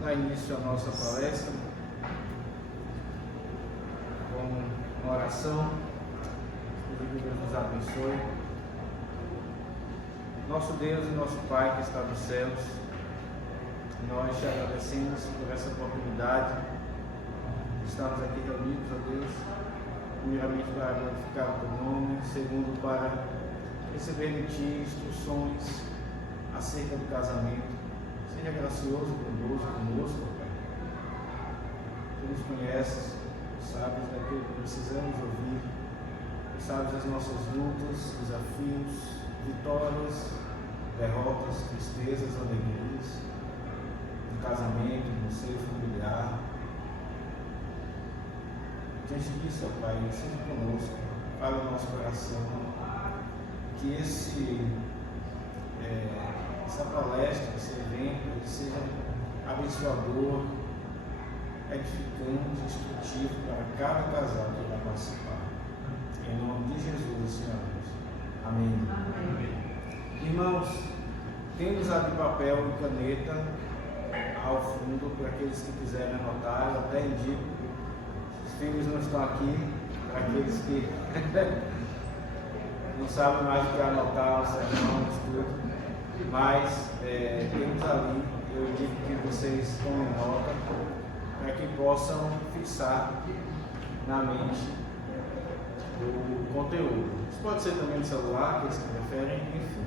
dar início à nossa palestra com uma oração. Que Deus nos abençoe. Nosso Deus e nosso Pai que está nos céus, nós te agradecemos por essa oportunidade de estarmos aqui reunidos, ó Deus, primeiramente para glorificar o teu nome, segundo para receber de ti instruções acerca do casamento. Seja gracioso conosco, ó Pai. Tu nos conheces, sabes daquilo que precisamos ouvir, tu sabes as nossas lutas, desafios, vitórias, derrotas, tristezas, alegrias, no casamento, no seio familiar. Diante disso, ó Pai, seja conosco, fala o nosso coração, que essa palestra, esse evento, seja abençoador, edificante, instrutivo para cada casal que vai participar. Em nome de Jesus, Senhor Deus. Amém. Amém. Irmãos, temos a de papel e caneta ao fundo para aqueles que quiserem anotar. Eu até indico, os filhos não estão aqui, para aqueles que não sabem mais o que anotar, os sermões, tudo. Mas temos ali, eu indico que vocês tomem nota para que possam fixar na mente o conteúdo. Isso pode ser também no celular, aqueles que preferem, enfim.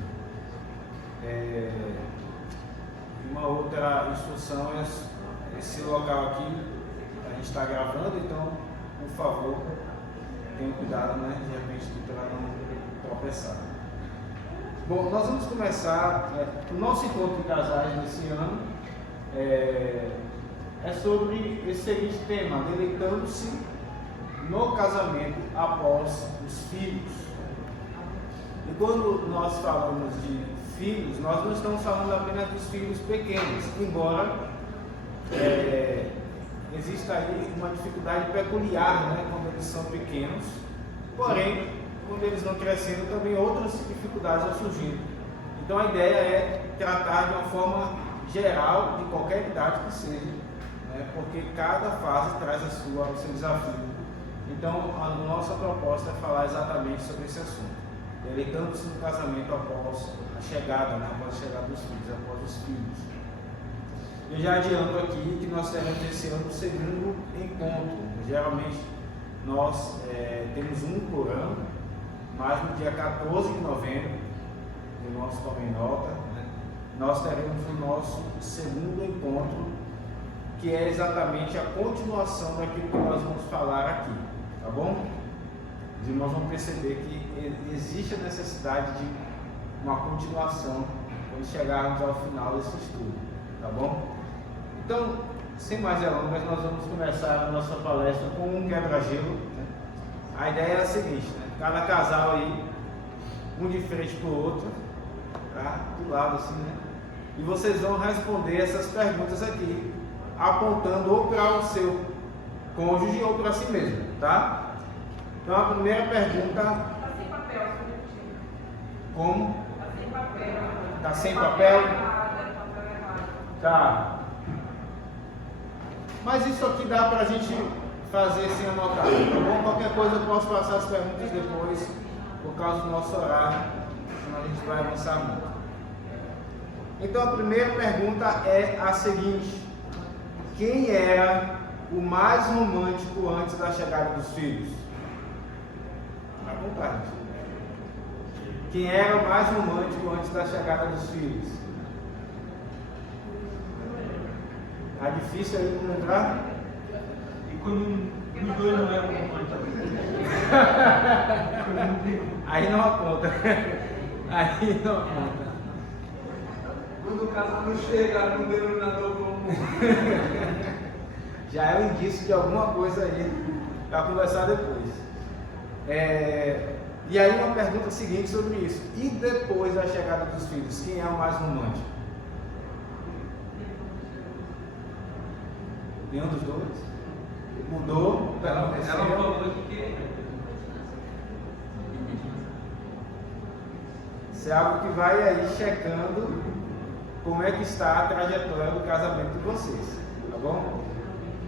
Uma outra instrução é esse local aqui, a gente está gravando, então, por favor, tenham cuidado, né? De repente, para não tropeçar. Bom, nós vamos começar o nosso encontro de casais desse ano. É sobre esse seguinte tema: deleitando-se no casamento após os filhos. E quando nós falamos de filhos, nós não estamos falando apenas dos filhos pequenos, embora exista aí uma dificuldade peculiar, né, quando eles são pequenos, porém, quando eles vão crescendo, também outras dificuldades vão surgindo. Então a ideia é tratar de uma forma geral de qualquer idade que seja, né, porque cada fase traz o seu desafio. Então a nossa proposta é falar exatamente sobre esse assunto, deleitando-se no casamento após a chegada, né, após a chegada dos filhos, após os filhos. Eu já adianto aqui que nós teremos esse ano o segundo encontro. Geralmente nós temos um por ano, mas no dia 14 de novembro, no nosso tomem nota, né, nós teremos o nosso segundo encontro, que é exatamente a continuação daquilo que nós vamos falar aqui, tá bom? Os irmãos vão perceber que existe a necessidade de uma continuação quando chegarmos ao final desse estudo, tá bom? Então, sem mais delongas, nós vamos começar a nossa palestra com um quebra-gelo, né? A ideia é a seguinte, né? Cada casal aí, um de frente para o outro, tá? Do lado assim, né? E vocês vão responder essas perguntas aqui, apontando ou para o seu cônjuge ou para si mesmo, tá? Então a primeira pergunta... Está sem papel, como? Está sem papel. Está sem papel? Tá. Mas isso aqui dá para a gente fazer sem anotar, tá bom? Qualquer coisa eu posso passar as perguntas depois, por causa do nosso horário, senão a gente vai avançar muito. Então a primeira pergunta é a seguinte: quem era o mais romântico antes da chegada dos filhos? À vontade. Quem era o mais romântico antes da chegada dos filhos? Tá difícil aí de lembrar? E quando os dois não eram românticos? Aí não aponta. Aí não aponta. Quando o casal não chega no denominador comum. Já é um indício de alguma coisa aí para conversar depois. E aí uma pergunta seguinte sobre isso: e depois da chegada dos filhos, quem é o mais romântico? Nenhum dos dois? Mudou? Ela falou que Isso é algo que vai aí checando como é que está a trajetória do casamento de vocês, tá bom?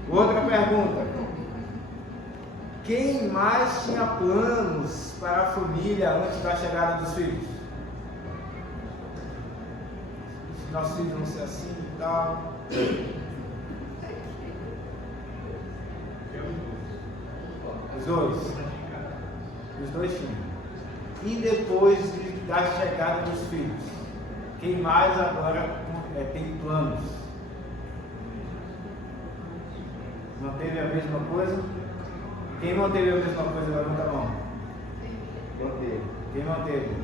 Outra pergunta: quem mais tinha planos para a família antes da chegada dos filhos? Nossos filhos vão ser assim e tal. Os dois tinham. E depois da chegada dos filhos, quem mais agora tem planos? Manteve a mesma coisa? Quem manteve a mesma coisa, levanta a mão. Manteve. Quem manteve?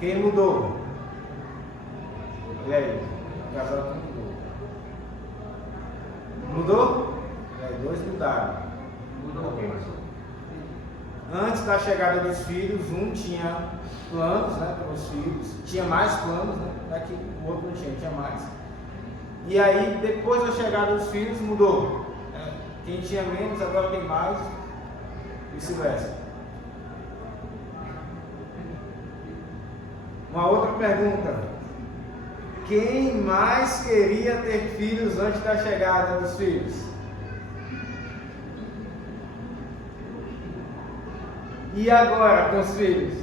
Quem mudou? Olha aí, o casal que mudou. Mudou? Dois mudaram. Antes da chegada dos filhos, um tinha planos, né, para os filhos, tinha mais planos, né, daqui o outro não tinha mais. E aí, depois da chegada dos filhos, mudou. Quem tinha menos, agora tem mais, e vice-versa. Uma outra pergunta: quem mais queria ter filhos antes da chegada dos filhos? E agora com os filhos?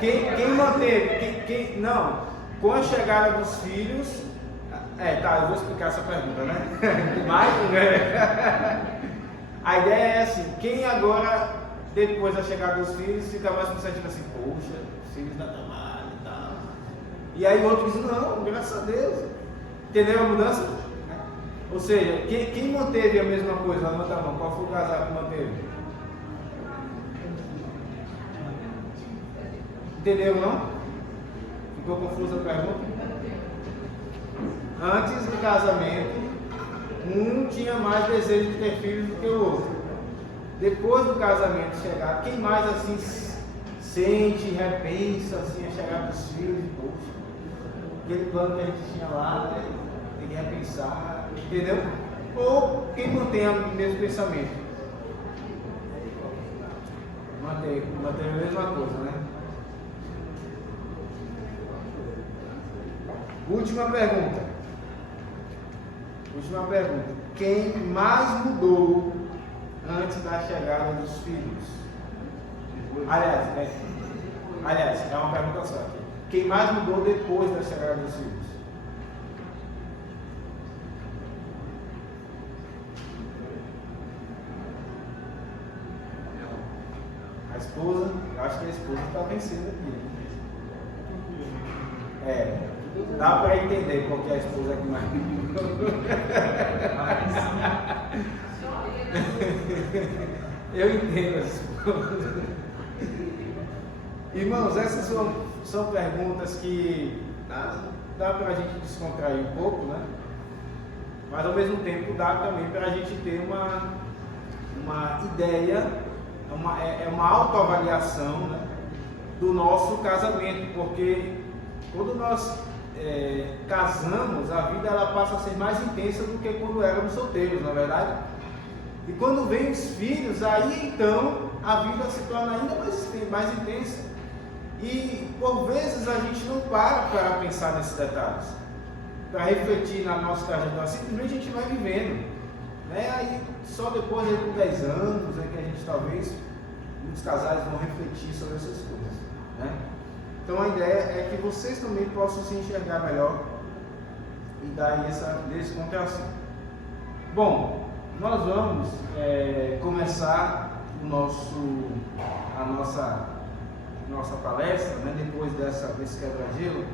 Quem manteve? Não, com a chegada dos filhos. Eu vou explicar essa pergunta, né? Mais, né? A ideia é assim: quem agora, depois da chegada dos filhos, fica mais consciente assim, poxa, os filhos dá trabalho e tal. E aí o outro diz, não, graças a Deus. Entendeu a mudança? Ou seja, quem manteve a mesma coisa? Levanta a mão. Qual foi o casal que manteve? Entendeu, não? Ficou confusa a pergunta? Antes do casamento, um tinha mais desejo de ter filhos do que o outro. Depois do casamento chegar, quem mais assim sente, repensa assim a chegada dos filhos? Poxa, aquele plano que a gente tinha lá, né? Tem que repensar, entendeu? Ou quem mantém o mesmo pensamento? Mantém a mesma coisa, né? Última pergunta. Quem mais mudou antes da chegada dos filhos? Aliás, é uma pergunta só. Quem mais mudou depois da chegada dos filhos? A esposa, eu acho que a esposa está vencendo aqui. Dá para entender qual que é a esposa que mais eu entendo a esposa. Irmãos, essas são perguntas que dá para a gente descontrair um pouco, né? Mas ao mesmo tempo dá também para a gente ter uma ideia, uma autoavaliação, né, do nosso casamento, porque quando nós casamos, a vida ela passa a ser mais intensa do que quando éramos solteiros, não é verdade? E quando vem os filhos, aí então a vida se torna ainda mais intensa. E por vezes a gente não para pensar nesses detalhes, para refletir na nossa trajetória, simplesmente a gente vai vivendo, né? Aí só depois aí com 10 anos é que a gente talvez, muitos casais vão refletir sobre essas coisas, né? Então a ideia é que vocês também possam se enxergar melhor e dar essa descontração. Bom, nós vamos começar a nossa palestra, né, depois desse quebra-gelo,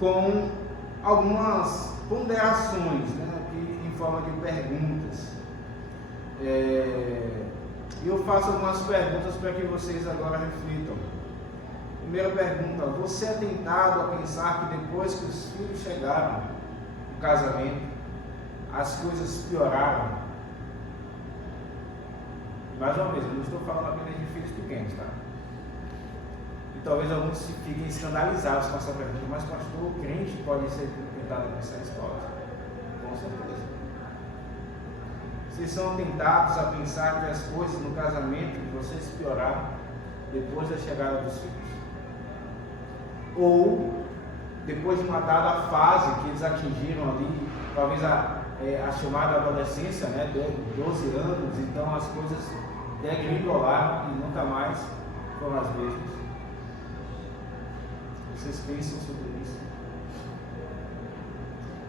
com algumas ponderações, né, aqui em forma de perguntas. Eu faço algumas perguntas para que vocês agora reflitam. Primeira pergunta: você é tentado a pensar que depois que os filhos chegaram no casamento, as coisas pioraram? Mais uma vez, eu não estou falando apenas de filhos pequenos, tá? E talvez alguns fiquem escandalizados com essa pergunta, mas pastor, o crente pode ser tentado a pensar isso? Com certeza. Vocês são tentados a pensar que as coisas no casamento de vocês pioraram? depois da chegada dos filhos. Ou depois de uma dada fase que eles atingiram ali, talvez a chamada adolescência, né, 12 anos, então as coisas degringolaram e nunca mais foram as mesmas. Vocês pensam sobre isso?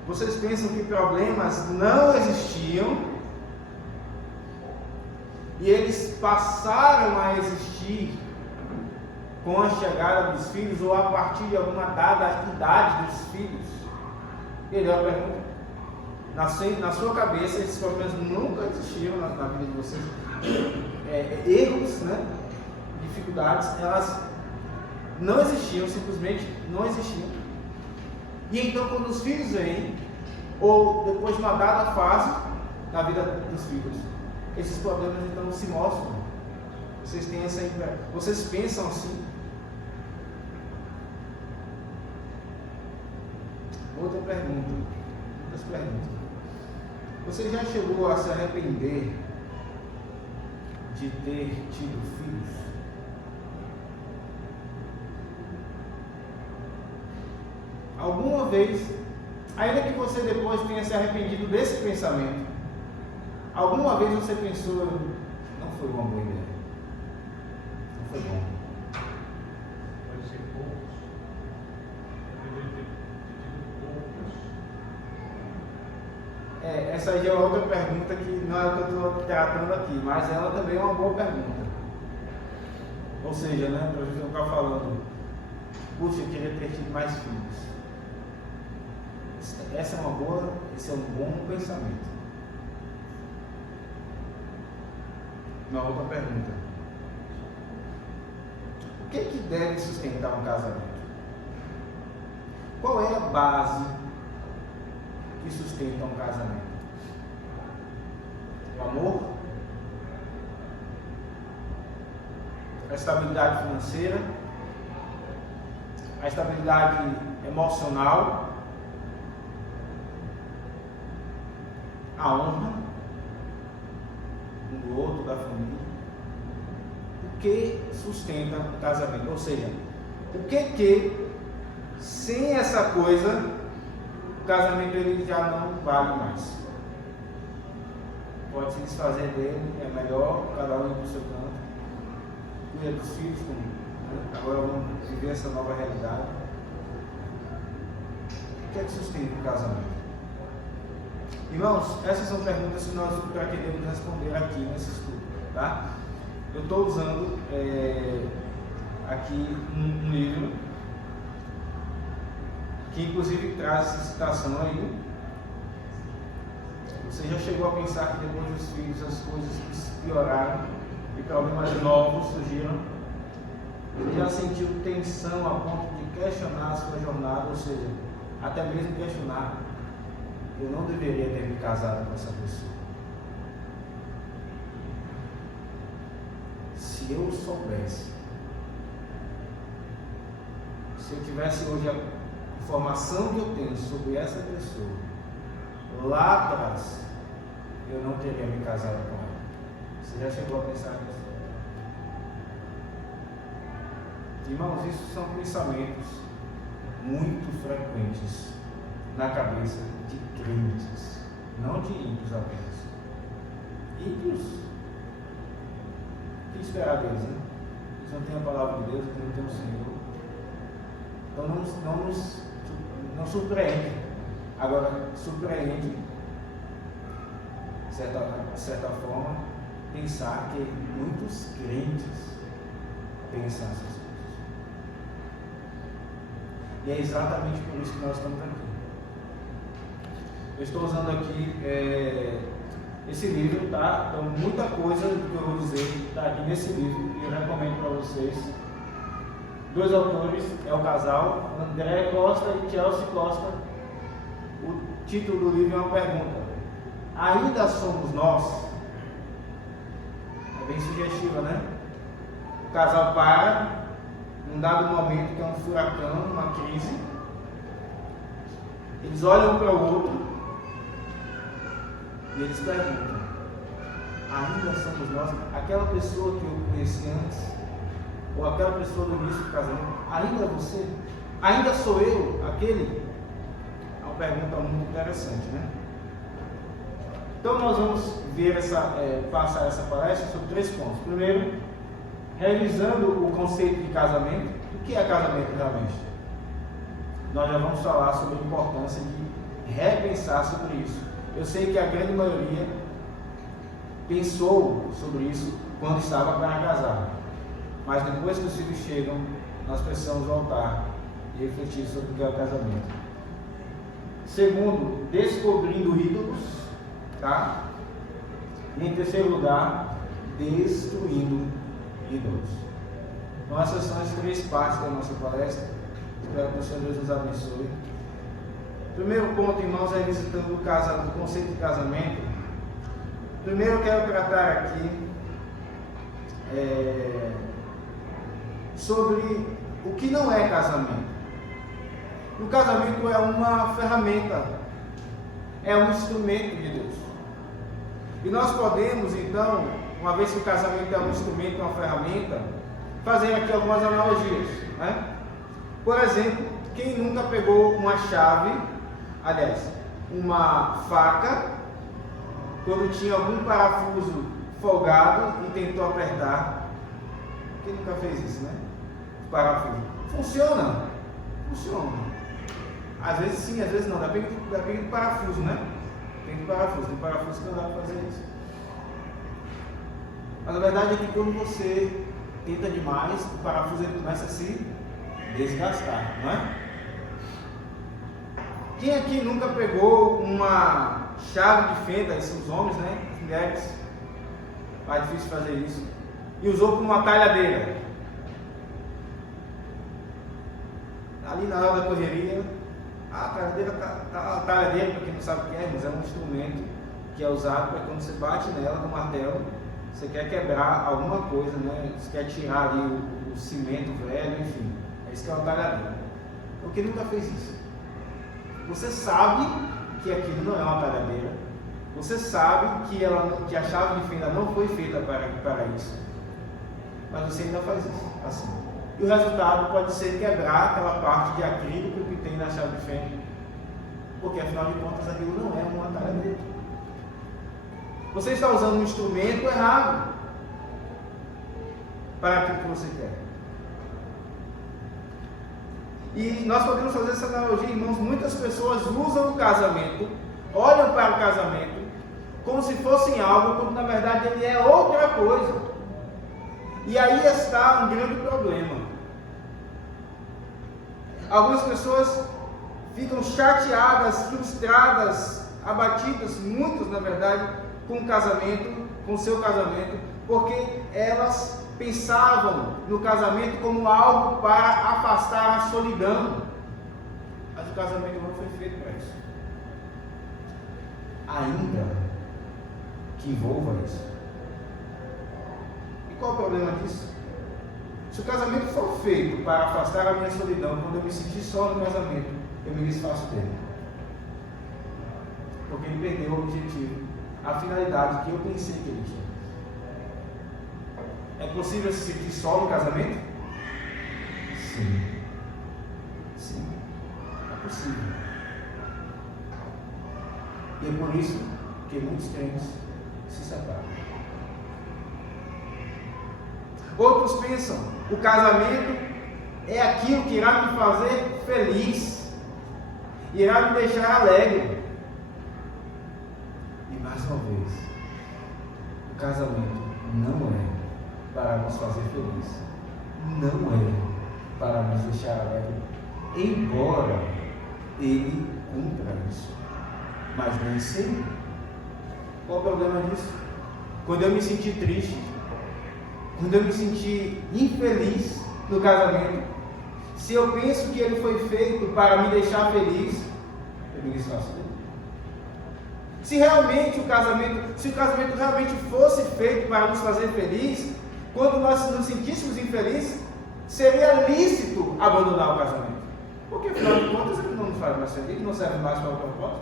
Vocês pensam que problemas não existiam e eles passaram a existir com a chegada dos filhos ou a partir de alguma dada idade dos filhos? Melhor pergunta. Na sua cabeça, esses problemas nunca existiram na vida de vocês. Erros, né? Dificuldades, elas não existiam, simplesmente não existiam. E então, quando os filhos vêm, ou depois de uma dada fase na vida dos filhos, esses problemas então se mostram. Vocês têm essa impressão? Vocês pensam assim? Outra pergunta. Outras perguntas. Você já chegou a se arrepender de ter tido filhos? Alguma vez, ainda que você depois tenha se arrependido desse pensamento, alguma vez você pensou, não foi uma boa ideia, não foi bom. Pode ser poucos. Eu deveria ter tido poucos. Essa aí é outra pergunta que não é o que eu estou tratando aqui, mas ela também é uma boa pergunta. Ou seja, né, para a gente não ficar falando, puxa, eu queria ter tido mais filhos. Esse é um bom pensamento. Uma outra pergunta. O que deve sustentar um casamento? Qual é a base que sustenta um casamento? O amor? A estabilidade financeira? A estabilidade emocional? A honra um do outro, da família? O que sustenta o casamento? Ou seja, o que sem essa coisa o casamento ele já não vale mais? Pode se desfazer dele, é melhor cada um ir para o seu canto, cuida dos filhos, agora vamos viver essa nova realidade. O que é que sustenta o casamento? Irmãos, essas são perguntas que nós queremos responder aqui nesse estudo, tá? Eu estou usando aqui um livro que inclusive traz essa citação aí. Você já chegou a pensar que depois dos filhos as coisas pioraram e problemas novos surgiram? Você já sentiu tensão a ponto de questionar a sua jornada, ou seja, até mesmo questionar: eu não deveria ter me casado com essa pessoa. Se eu soubesse, se eu tivesse hoje a informação que eu tenho sobre essa pessoa, lá atrás, eu não teria me casado com ela. Você já chegou a pensar nisso? Irmãos, isso são pensamentos muito frequentes na cabeça de crentes, não de ímpios apenas. Ímpios, o que esperar deles, né? Eles não têm a palavra de Deus, eles não têm o Senhor. Então não surpreende. Agora, surpreende, de certa forma, pensar que muitos crentes pensam essas coisas. E é exatamente por isso que nós estamos aqui. Eu estou usando aqui esse livro, tá? Então, muita coisa do que eu vou dizer está aqui nesse livro e eu recomendo para vocês. Dois autores, é o casal André Costa e Chelsea Costa. O título do livro é uma pergunta: ainda somos nós? É bem sugestiva, né? O casal para num dado momento que é um furacão, uma crise. Eles olham um para o outro e eles perguntam: ainda somos nós? Aquela pessoa que eu conheci antes, ou aquela pessoa do início do casamento, ainda é você? Ainda sou eu aquele? É uma pergunta muito interessante, né? Então nós vamos ver passar essa palestra sobre 3 pontos. Primeiro, revisando o conceito de casamento. O que é casamento realmente? Nós já vamos falar sobre a importância de repensar sobre isso. Eu sei que a grande maioria pensou sobre isso quando estava para casar, mas depois que os filhos chegam, nós precisamos voltar e refletir sobre o que é o casamento. Segundo, descobrindo ídolos, tá? E em terceiro lugar, destruindo ídolos. Então essas são as 3 partes da nossa palestra. Espero que o Senhor Deus nos abençoe. Primeiro ponto, irmãos, é visitando o conceito de casamento. Primeiro eu quero tratar aqui sobre o que não é casamento. O casamento é uma ferramenta, é um instrumento de Deus. E nós podemos, então, uma vez que o casamento é um instrumento, uma ferramenta, fazer aqui algumas analogias, né? Por exemplo, quem nunca pegou uma chave, aliás, uma faca, quando tinha algum parafuso folgado e tentou apertar? Quem nunca fez isso, né? Parafuso. Funciona? Funciona. Às vezes sim, às vezes não. Depende do parafuso, né? Tem parafuso que não dá para fazer isso. Mas a verdade é que quando você tenta demais, o parafuso ele começa a se desgastar, não é? Quem aqui nunca pegou uma chave de fenda, esses homens, né? As mulheres, mais difícil fazer isso, e usou como uma talhadeira? Ali na hora da correria, a talhadeira, para quem não sabe o que é, mas é um instrumento que é usado para quando você bate nela com o martelo, você quer quebrar alguma coisa, né? Você quer tirar ali o cimento velho, enfim. É isso que é uma talhadeira. Porque nunca fez isso. Você sabe que aquilo não é uma talhadeira. Você sabe que a chave de fenda não foi feita para isso. Mas você ainda faz isso, assim. E o resultado pode ser quebrar aquela parte de acrílico que tem na chave de fenda. Porque afinal de contas aquilo não é uma talhadeira. Você está usando um instrumento errado para aquilo que você quer. E nós podemos fazer essa analogia, irmãos. Muitas pessoas usam o casamento, olham para o casamento como se fosse algo, quando na verdade ele é outra coisa. E aí está um grande problema. Algumas pessoas ficam chateadas, frustradas, abatidas, muitas na verdade, com o casamento, com o seu casamento, porque elas pensavam no casamento como algo para afastar a solidão. Mas o casamento não foi feito para isso. Ainda que envolva isso. E qual é o problema disso? Se o casamento for feito para afastar a minha solidão, quando eu me sentir só no casamento, eu me desfaço dele. Porque ele perdeu o objetivo, a finalidade que eu pensei que ele tinha. É possível se sentir só no casamento? Sim. Sim. É possível. E é por isso que muitos crentes se separam. Outros pensam, o casamento é aquilo que irá me fazer feliz, irá me deixar alegre. E mais uma vez, o casamento não é para nos fazer feliz, não é para nos deixar alegre, embora ele cumpra isso, mas nem sempre. Qual o problema disso? Quando eu me sentir triste, quando eu me sentir infeliz no casamento, se eu penso que ele foi feito para me deixar feliz, eu me desfaço dele. Se o casamento realmente fosse feito para nos fazer feliz, quando nós nos sentíssemos infelizes, seria lícito abandonar o casamento. Porque afinal de contas ele não nos faz mais feliz, não serve mais para o propósito.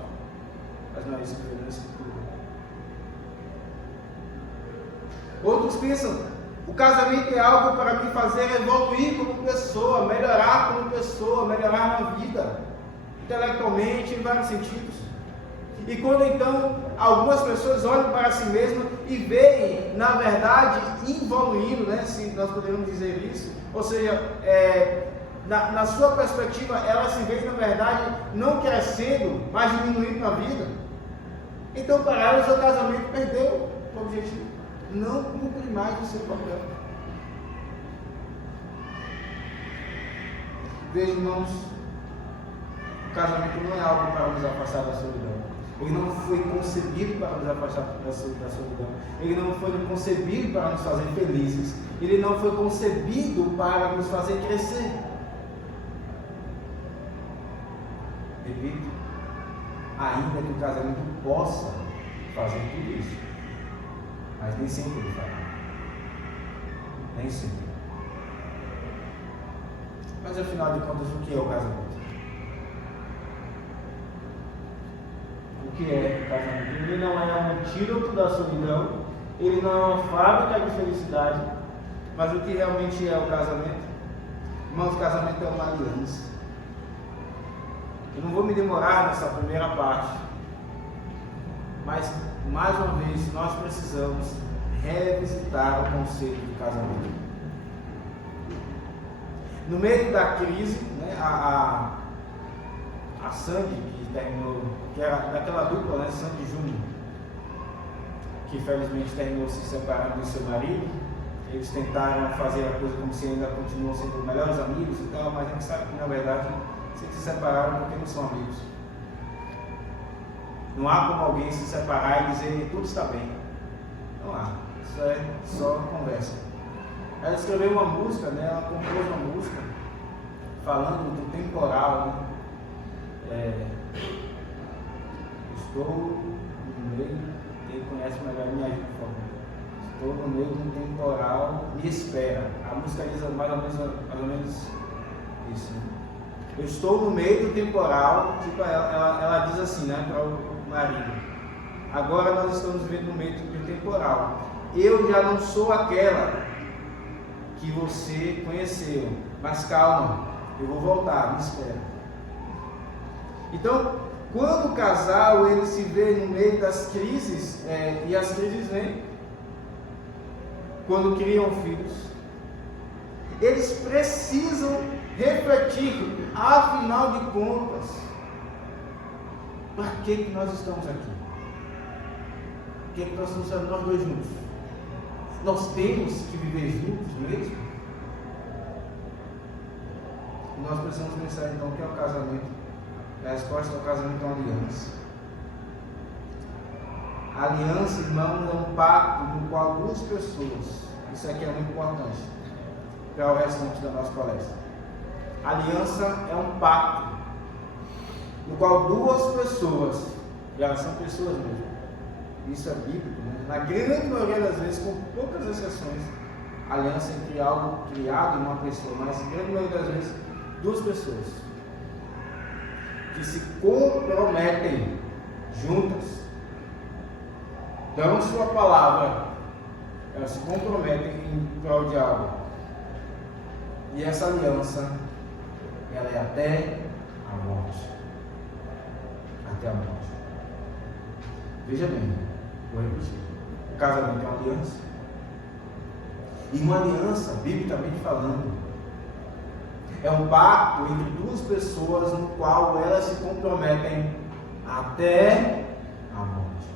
Mas não é isso que eu vejo na Escritura. Outros pensam, O casamento é algo para me fazer evoluir como pessoa, melhorar na vida, intelectualmente, em vários sentidos. E quando então algumas pessoas olham para si mesmas e veem, na verdade, evoluindo, né, se nós podemos dizer isso, ou seja, na sua perspectiva, ela se vê, na verdade, não crescendo, mas diminuindo na vida. Então, para ela, o seu casamento perdeu o objetivo. Não cumpre mais o seu papel. Veja, irmãos, o casamento não é algo para nos afastar da solidão. Ele não foi concebido para nos afastar da solidão. Ele não foi concebido para nos fazer felizes. Ele não foi concebido para nos fazer crescer. Repito, ainda que o casamento possa fazer tudo isso, mas nem sempre ele fará. Nem sempre. Mas afinal de contas, o que é o casamento? O que é o casamento? Ele não é um antídoto da solidão, ele não é uma fábrica de felicidade, mas o que realmente é o casamento? Irmãos, o casamento é uma aliança. Eu não vou me demorar nessa primeira parte, mas mais uma vez nós precisamos revisitar o conceito de casamento. No meio da crise, né, a Sandy, que terminou, que era daquela dupla, né, Sandy e Júnior, que infelizmente terminou se separando do seu marido. Eles tentaram fazer a coisa como se ainda continuam sendo melhores amigos e tal, mas a gente sabe que na verdade se separaram porque não são amigos. Não há como alguém se separar e dizer que tudo está bem. Não há. Isso é só conversa. Ela escreveu uma música, né? Ela compôs uma música falando do temporal, né? Estou no meio, quem conhece melhor me ajuda, por favor. Estou no meio de um temporal, me espera. A música diz mais ou menos isso, né? Eu estou no meio do temporal, tipo, ela diz assim, né, para o marido: agora nós estamos vivendo no meio do temporal. Eu já não sou aquela que você conheceu, mas calma, eu vou voltar, me espera. Então, quando o casal ele se vê no meio das crises, e as crises vêm quando criam filhos, eles precisam refletir, afinal de contas, para que nós estamos aqui? Por que nós estamos nós dois juntos? Nós temos que viver juntos mesmo? Nós precisamos pensar então o que é o casamento. A resposta do casamento é uma aliança. A aliança, irmãos, é um pacto no qual duas pessoas, isso aqui é muito importante para o restante da nossa palestra. A aliança é um pacto no qual duas pessoas, e elas são pessoas mesmo, isso é bíblico, né? Na grande maioria das vezes, com poucas exceções, a aliança entre algo criado em uma pessoa, mas na grande maioria das vezes, duas pessoas que se comprometem juntas, dão sua palavra, elas se comprometem em prol de algo, e essa aliança ela é até a morte. Até a morte. Veja bem, vou repetir. O casamento é uma aliança. E uma aliança, biblicamente falando, é um pacto entre duas pessoas no qual elas se comprometem até a morte.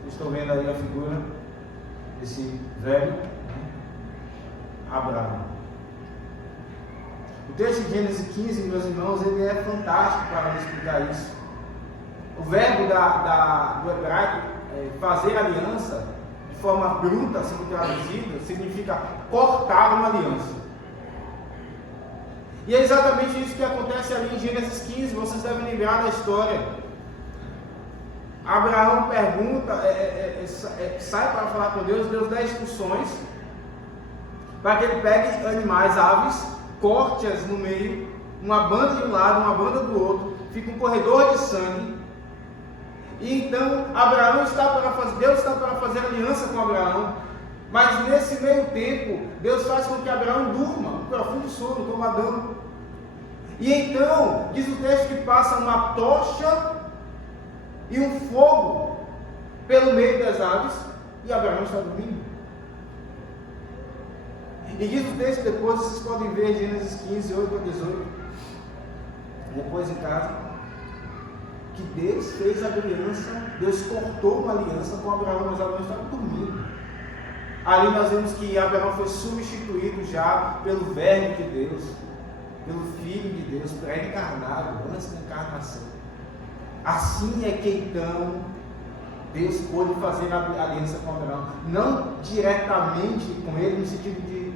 Vocês estão vendo aí a figura desse velho, Abraão. O texto de Gênesis 15, meus irmãos, ele é fantástico para nos explicar isso. O verbo do hebraico, fazer aliança, de forma bruta, sendo traduzida, significa cortar uma aliança. E é exatamente isso que acontece ali em Gênesis 15, vocês devem lembrar da história. Abraão pergunta, sai para falar com Deus, Deus dá instruções para que ele pegue animais, aves, corte-as no meio, uma banda de um lado, uma banda do outro, fica um corredor de sangue. E então Deus está para fazer aliança com Abraão, Mas nesse meio tempo, Deus faz com que Abraão durma, um profundo sono, como Adão. E então, diz o texto que passa uma tocha e um fogo pelo meio das aves, e Abraão está dormindo. E diz o texto depois, vocês podem ver Gênesis 15, 8 a 18, depois em casa, que Deus fez a aliança, Deus cortou uma aliança com Abraão, mas Abraão estava dormindo. Ali nós vemos que Abraão foi substituído já pelo Verbo de Deus, pelo Filho de Deus, pré-encarnado, antes da encarnação. Assim é que então Deus pôde fazer a aliança com Abraão, não diretamente com ele, no sentido de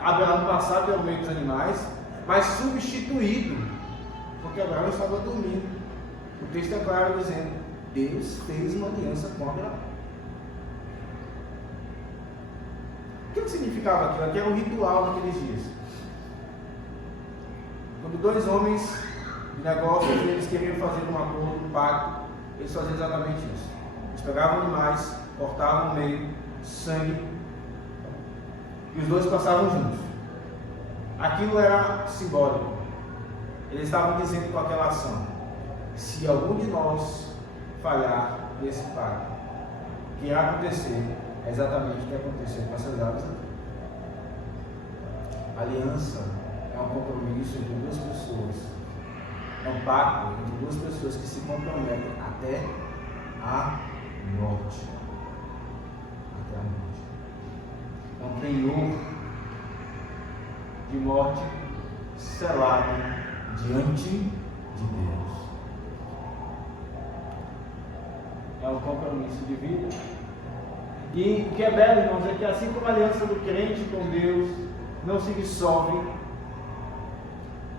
Abraão passar pelo meio dos animais, mas substituído, porque Abraão estava dormindo. O texto é claro dizendo: Deus fez uma aliança com Abraão. O que significava aquilo? Aquilo era um ritual naqueles dias. Quando dois homens de negócios, eles queriam fazer um acordo, um pacto, eles faziam exatamente isso. Eles pegavam animais, cortavam no meio, sangue, e os dois passavam juntos. Aquilo era simbólico. Eles estavam dizendo com aquela ação: se algum de nós falhar nesse pacto, o que irá acontecer é exatamente o que aconteceu com essas aves aqui. A aliança é um compromisso entre duas pessoas. É um pacto entre duas pessoas que se comprometem até a morte. Até a morte. É um penhor de morte selado diante de Deus. É um compromisso de vida. E o que é belo, irmãos, é que assim como a aliança do crente com Deus não se dissolve,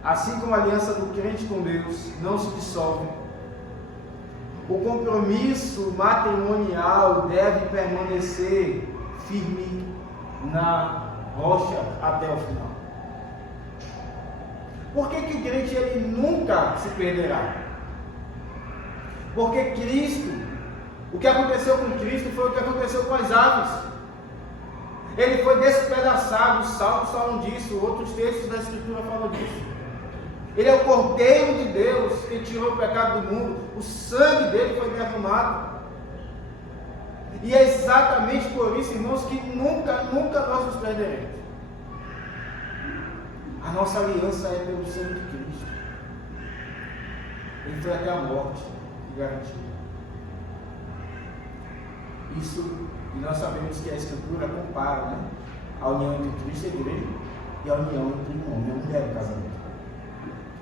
assim como a aliança do crente com Deus não se dissolve, o compromisso matrimonial deve permanecer firme na rocha até o final. Por que o crente ele nunca se perderá? Porque Cristo, o que aconteceu com Cristo foi o que aconteceu com as aves. Ele foi despedaçado, os salmos falam disso, outros textos da Escritura falam disso. Ele é o Cordeiro de Deus que tirou o pecado do mundo, o sangue dele foi derramado. E é exatamente por isso, irmãos, que nunca nós nos perderemos. A nossa aliança é pelo sangue de Cristo. Ele foi até a morte e garantiu. Isso, e nós sabemos que a Escritura compara, né, a união entre Cristo e a igreja e a união entre um homem e uma mulher no casamento.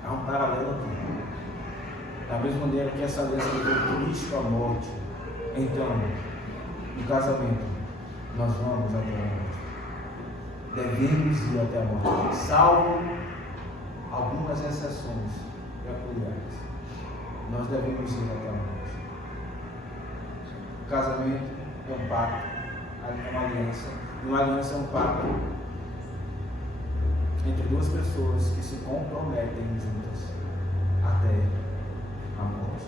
Há um paralelo aqui. Da mesma maneira que essa aliança levou Cristo à morte, então, no casamento, nós vamos até a morte. Devemos ir até a morte, salvo algumas exceções peculiares. Nós devemos ir até a morte. O casamento é um pacto, é uma aliança. E uma aliança é um pacto entre duas pessoas que se comprometem juntas até a morte.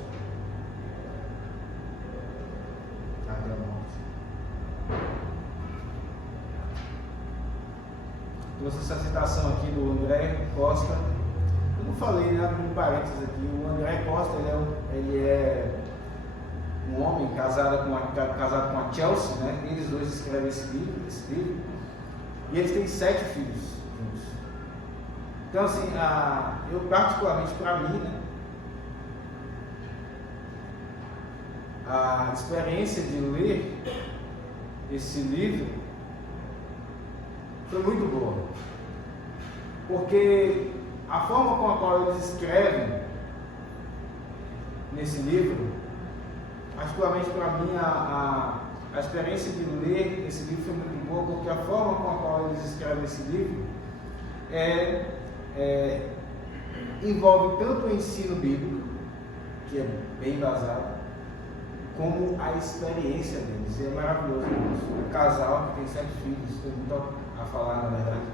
Até a morte. Trouxe essa citação aqui do André Costa. Eu não falei, né? Um parênteses aqui. O André Costa, ele é um homem casado com a Chelsea, né? Eles dois escrevem esse livro. E eles têm 7 filhos juntos. Então, assim, eu particularmente, para mim, né, a experiência de ler esse livro foi muito boa, porque a forma com a qual eles escrevem nesse livro, particularmente para mim, a experiência de ler esse livro foi muito boa, porque a forma com a qual eles escrevem esse livro envolve tanto o ensino bíblico, que é bem embasado, como a experiência deles. E é maravilhoso isso. Um casal que tem 7 filhos, tem muito a falar, na verdade.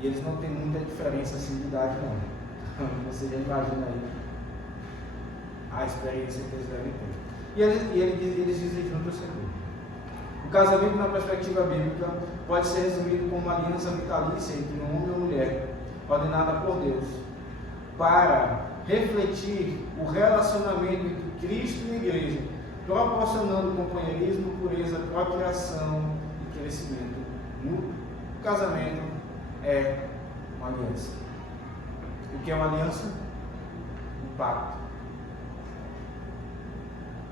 E eles não têm muita diferença assim de idade, não. Então, você já imagina aí a experiência que eles devem ter. E eles dizem junto ao Senhor: o casamento, na perspectiva bíblica, pode ser resumido como uma aliança vitalícia entre um homem e uma mulher, ordenada por Deus, para refletir o relacionamento entre Cristo e a igreja, proporcionando companheirismo, pureza, procriação e crescimento. No casamento é uma aliança. O que é uma aliança? Um pacto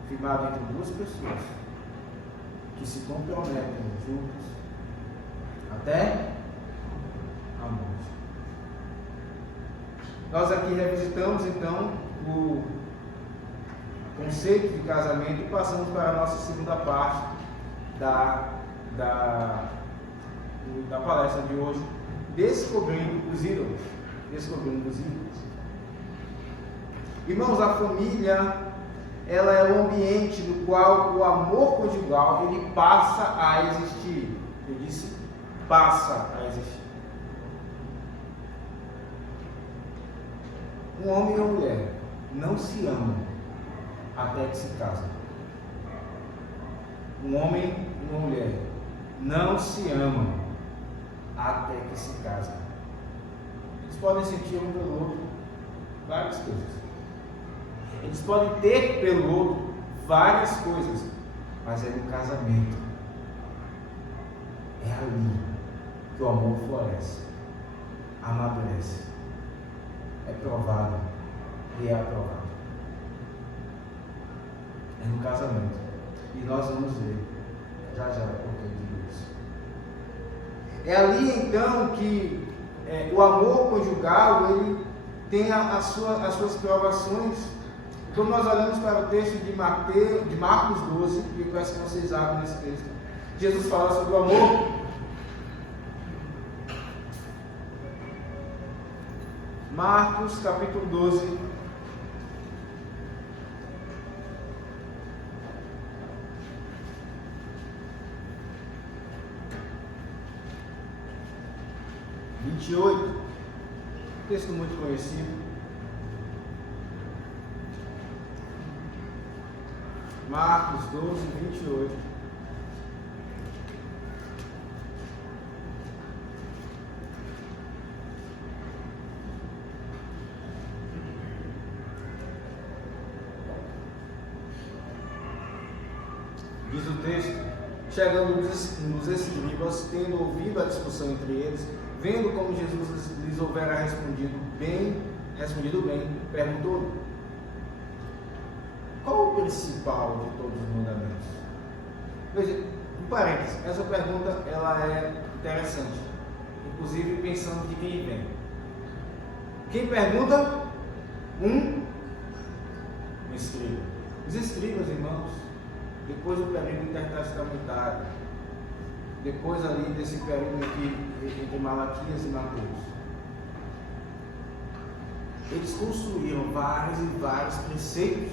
firmado entre duas pessoas que se comprometem juntos até a morte. Nós aqui revisitamos então o conceito de casamento e passamos para a nossa segunda parte da palestra de hoje, descobrindo os ídolos. Irmãos, a família, ela é o ambiente no qual o amor conjugal ele passa a existir. Eu disse passa a existir. Um homem e uma mulher não se amam até que se casam. Um homem e uma mulher não se amam até que se casam. Eles podem sentir um pelo outro várias coisas. Eles podem ter pelo outro várias coisas, mas é no casamento. É ali que o amor floresce, amadurece, é provado e é aprovado. É no casamento. E nós vamos ver já por que eu digo isso. É ali então que o amor conjugal ele tem as suas provações. Quando nós olhamos para o texto de Marcos 12, que eu peço que vocês abram nesse texto, Jesus fala sobre o amor. Marcos capítulo 12. Texto muito conhecido. Marcos 12, 28. Diz o texto: chegando nos escribas, tendo ouvido a discussão entre eles, vendo como Jesus lhes houvera respondido bem, perguntou: qual o principal de todos os mandamentos? Veja, um parênteses, essa pergunta ela é interessante, inclusive pensando de quem vem. Quem pergunta? Um escriba. Os escribas, irmãos, depois do período intertestamentário, depois ali desse período aqui entre Malaquias e Mateus, eles construíram vários e vários preceitos.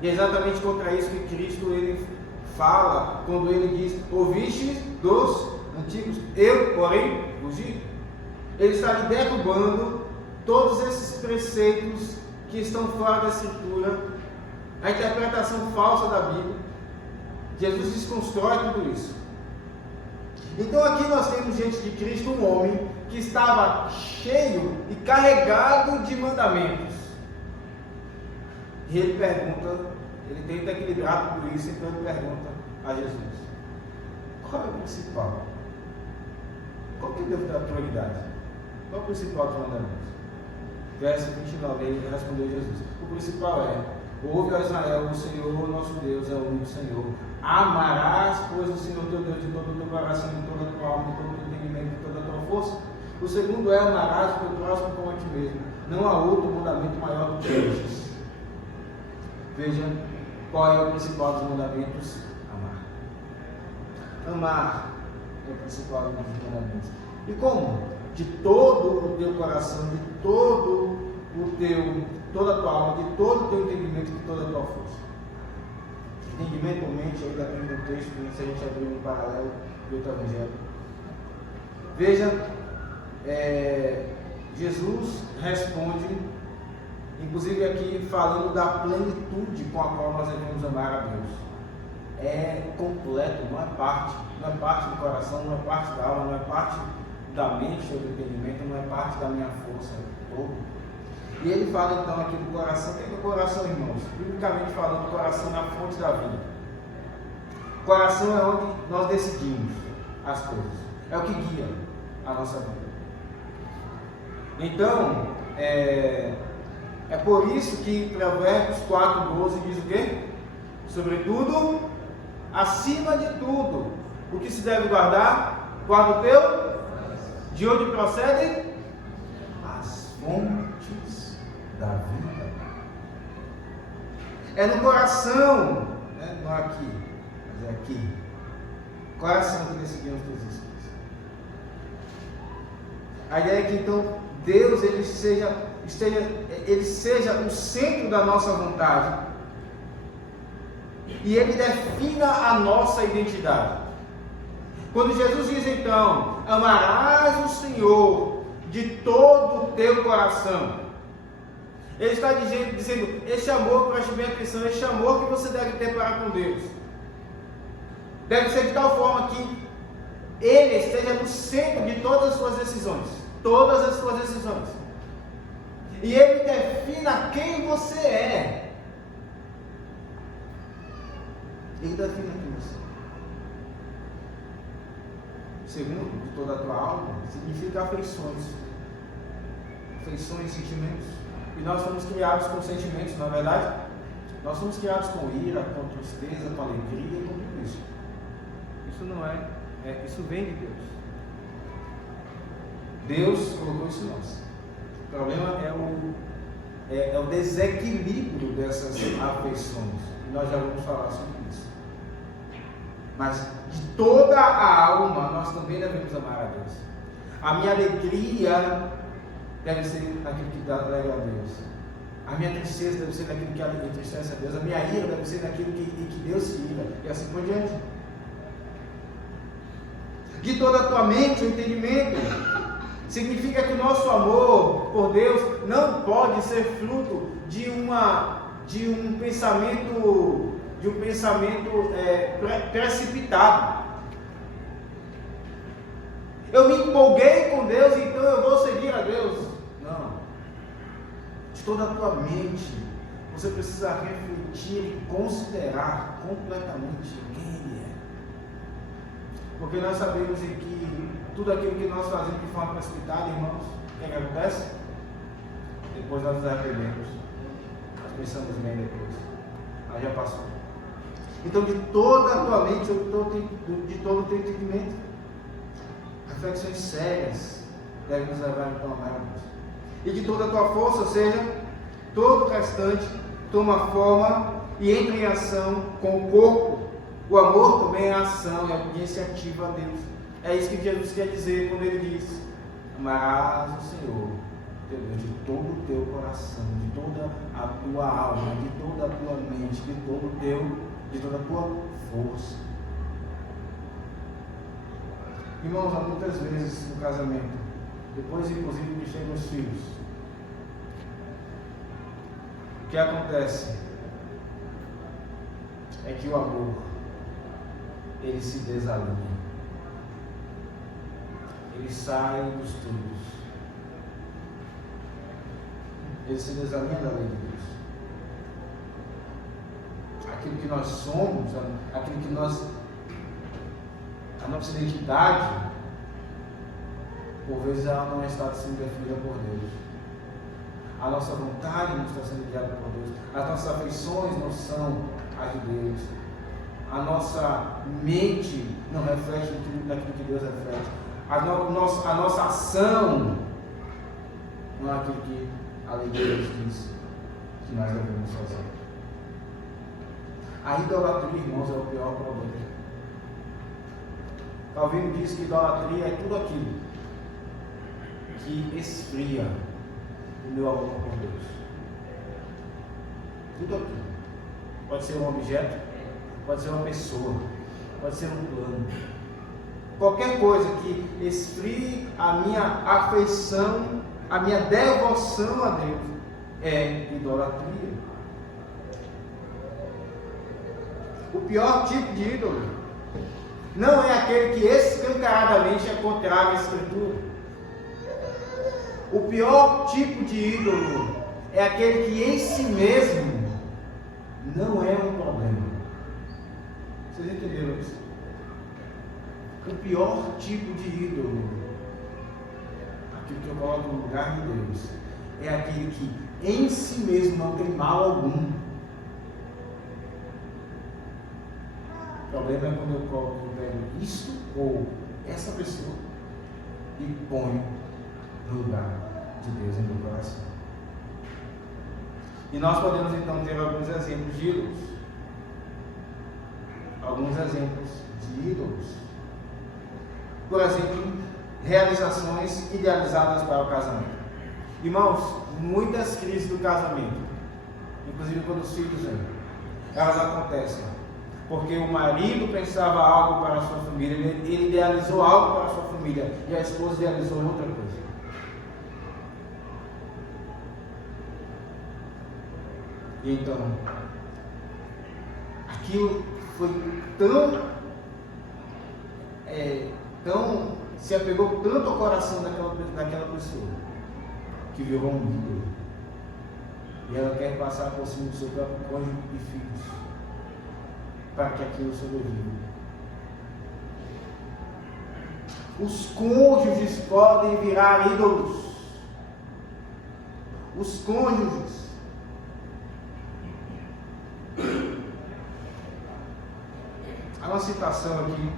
E é exatamente contra isso que Cristo ele fala quando ele diz: ouvistes dos antigos, eu, porém, vos digo. Ele está ali derrubando todos esses preceitos que estão fora da Escritura, a interpretação falsa da Bíblia. Jesus desconstrói tudo isso. Então aqui nós temos diante de Cristo um homem que estava cheio e carregado de mandamentos. E ele pergunta, ele tenta equilibrar tudo isso, então ele pergunta a Jesus: qual é o principal? Qual que eu devo dar prioridade? Qual é o principal dos mandamentos? Verso 29, ele respondeu Jesus: o principal é: ouve, ó Israel, o Senhor nosso Deus é o único Senhor. Amarás, pois, o Senhor teu Deus de todo o teu coração, de toda a tua alma, de todo o teu entendimento, de toda a tua força. O segundo é: amarás o teu próximo como a ti mesmo. Não há outro mandamento maior do que estes. Veja qual é o principal dos mandamentos: amar. Amar é o principal dos mandamentos. E como? De todo o teu coração, de toda a tua alma, de todo o teu entendimento, de toda a tua força. Entendimento ou mente, aí depende do texto, se a gente abrir um paralelo do outro evangelho. Veja, Jesus responde, inclusive aqui falando da plenitude com a qual nós devemos amar a Deus. é completo, não é parte do coração, não é parte da alma, não é parte da mente ou do entendimento, não é parte da minha força todo. E ele fala então aqui do coração. O que é o coração, irmãos? Biblicamente falando, o coração é a fonte da vida. O coração é onde nós decidimos as coisas, é o que guia a nossa vida. Então, é por isso que Provérbios 4:12 diz o quê? Sobretudo, acima de tudo, o que se deve guardar? Guarda o teu. De onde procedem? As fontes da vida. É no coração, né? Não é aqui, mas é aqui. Coração que decidimos todas as coisas. A ideia é que então Deus ele seja o centro da nossa vontade e ele defina a nossa identidade. Quando Jesus diz então, amarás o Senhor de todo o teu coração, ele está dizendo, esse amor, preste bem atenção, esse amor que você deve ter para com Deus deve ser de tal forma que ele esteja no centro de todas as suas decisões. Todas as suas decisões. E ele defina quem você é. Ele defina quem você é. Segundo, de toda a tua alma, significa afeições. Afeições, sentimentos. E nós fomos criados com sentimentos, não é verdade? Nós fomos criados com ira, com tristeza, com alegria, com tudo isso. Isso não isso vem de Deus. Deus colocou isso em nós. O problema é o desequilíbrio dessas afeições. E nós já vamos falar sobre isso. Mas de toda a alma nós também devemos amar a Deus. A minha alegria deve ser aquilo que alegra a Deus. A minha tristeza deve ser naquilo que entristece a Deus. A minha ira deve ser naquilo que Deus se ira. E assim por diante. De toda a tua mente, o entendimento, significa que o nosso amor por Deus não pode ser fruto de um pensamento precipitado. Eu me empolguei com Deus, então eu vou seguir a Deus. Não. De toda a tua mente, você precisa refletir e considerar completamente quem Ele é. Porque nós sabemos que tudo aquilo que nós fazemos de forma precipitada, irmãos, o que acontece? Depois nós nos arrependemos. Nós pensamos bem depois. Aí já passou. Então, de toda a tua mente, de todo o teu entendimento, reflexões sérias devem nos levar então a amar a Deus. E de toda a tua força, ou seja, todo o restante toma forma e entra em ação com o corpo. O amor também é ação, é obediência ativa a Deus. É isso que Jesus quer dizer quando ele diz: amarás o Senhor, teu Deus, de todo o teu coração, de toda a tua alma, de toda a tua mente, de toda a tua força. Irmãos, há muitas vezes no casamento, depois inclusive que chegam os filhos, o que acontece é que o amor ele se desalinha, ele sai dos trilhos, ele se desalinha da lei de Deus. Aquilo que nós somos, aquilo que a nossa identidade, por vezes ela não está sendo definida por Deus. A nossa vontade não está sendo guiada por Deus. As nossas afeições não são as de Deus. A nossa mente não reflete daquilo que Deus reflete. A nossa ação não é aquilo que a lei de Deus diz que nós devemos fazer. A idolatria, irmãos, é o pior problema. Calvino diz que idolatria é tudo aquilo que esfria o meu amor por Deus. Tudo aquilo. Pode ser um objeto, pode ser uma pessoa, pode ser um plano. Qualquer coisa que esfrie a minha afeição, a minha devoção a Deus, é idolatria. o pior tipo de ídolo não é aquele que escancaradamente é contrário à Escritura. O pior tipo de ídolo é aquele que em si mesmo não é um problema. Vocês entenderam isso? O pior tipo de ídolo, aquilo que eu coloco no lugar de Deus, é aquele que em si mesmo não tem mal algum. O problema é quando eu pego isto ou essa pessoa e ponho no lugar de Deus em meu coração. E nós podemos então ter alguns exemplos de ídolos. Alguns exemplos de ídolos. Por exemplo, realizações idealizadas para o casamento. Irmãos, muitas crises do casamento, inclusive quando os filhos vêm, elas acontecem porque o marido pensava algo para a sua família, ele idealizou algo para a sua família, e a esposa idealizou outra coisa. E então, aquilo foi se apegou tanto ao coração daquela pessoa, que virou um ídolo. E ela quer passar por cima do seu próprio cônjuge e filhos, para que aquilo sobreviva. Os cônjuges podem virar ídolos. Os cônjuges. Há uma citação aqui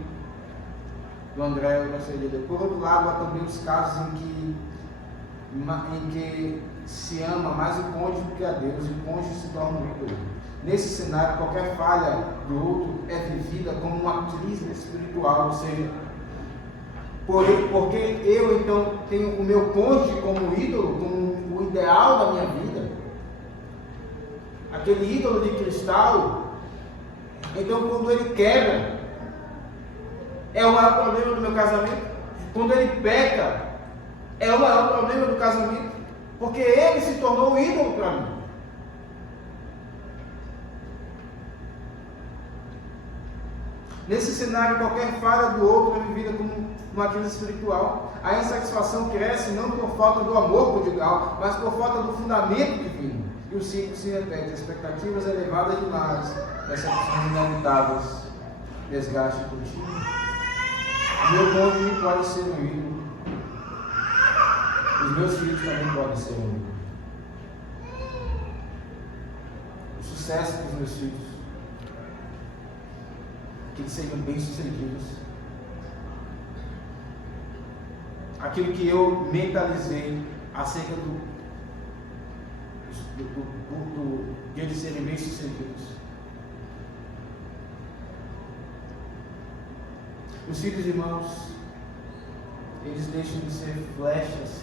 do André, eu gostaria de ler. Por outro lado, há também os casos em que se ama mais o cônjuge do que a Deus, e o cônjuge se torna um ídolo. Nesse cenário, qualquer falha do outro é vivida como uma crise espiritual, ou seja, porque eu então tenho o meu cônjuge como ídolo, como o ideal da minha vida, aquele ídolo de cristal. Então, quando ele quebra, é o maior problema do meu casamento. Quando ele peca, é o maior problema do casamento, porque ele se tornou um ídolo para mim. Nesse cenário, qualquer falha do outro é vivida como uma crise espiritual. A insatisfação cresce não por falta do amor conjugal, mas por falta do fundamento divino. E o ciclo se repete: expectativas elevadas demais, decepções inevitáveis, desgaste contínuo. O meu cônjuge pode ser um ídolo. Os meus filhos também podem ser um ídolo. O sucesso dos meus filhos, que eles sejam bem-sucedidos. Aquilo que eu mentalizei acerca de eles serem bem-sucedidos. Os filhos, irmãos, eles deixam de ser flechas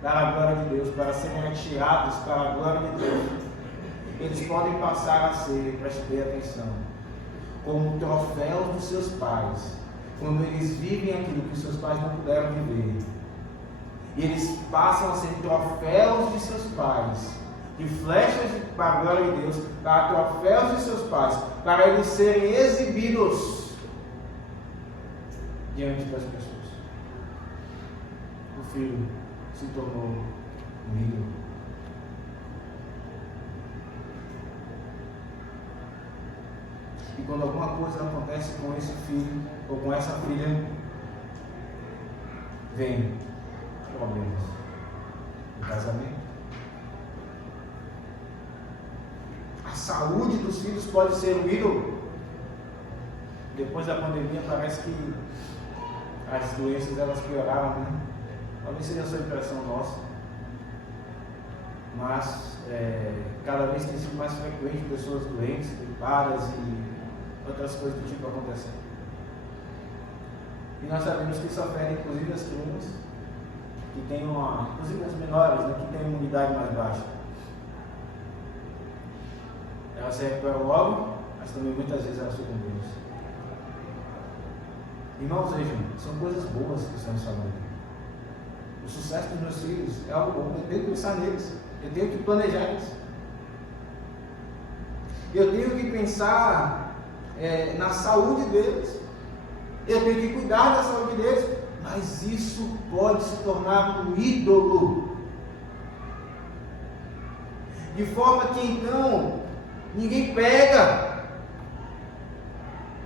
para a glória de Deus, para serem atirados para a glória de Deus. Eles podem passar a ser, preste bem atenção, como troféus dos seus pais, quando eles vivem aquilo que os seus pais não puderam viver. E eles passam a ser troféus de seus pais, de flechas para a glória de Deus, para troféus de seus pais, para eles serem exibidos diante das pessoas. O filho se tornou um ídolo. E quando alguma coisa acontece com esse filho ou com essa filha, vem problemas no casamento. A saúde dos filhos pode ser um ídolo. Depois da pandemia parece que as doenças elas pioraram, né? Talvez seja só impressão nossa, mas cada vez tem sido mais frequente pessoas doentes, gripadas e outras coisas do tipo acontecendo. E nós sabemos que isso afeta inclusive as crianças, que têm inclusive as menores, né, que têm uma imunidade mais baixa. Elas se recuperam logo, mas também muitas vezes elas ficam doentes. Irmãos, vejam, são coisas boas que estamos falando. O sucesso dos meus filhos é algo bom, eu tenho que pensar neles, eu tenho que planejar eles. Eu tenho que pensar na saúde deles. Eu tenho que cuidar da saúde deles, mas isso pode se tornar um ídolo. De forma que então ninguém pega,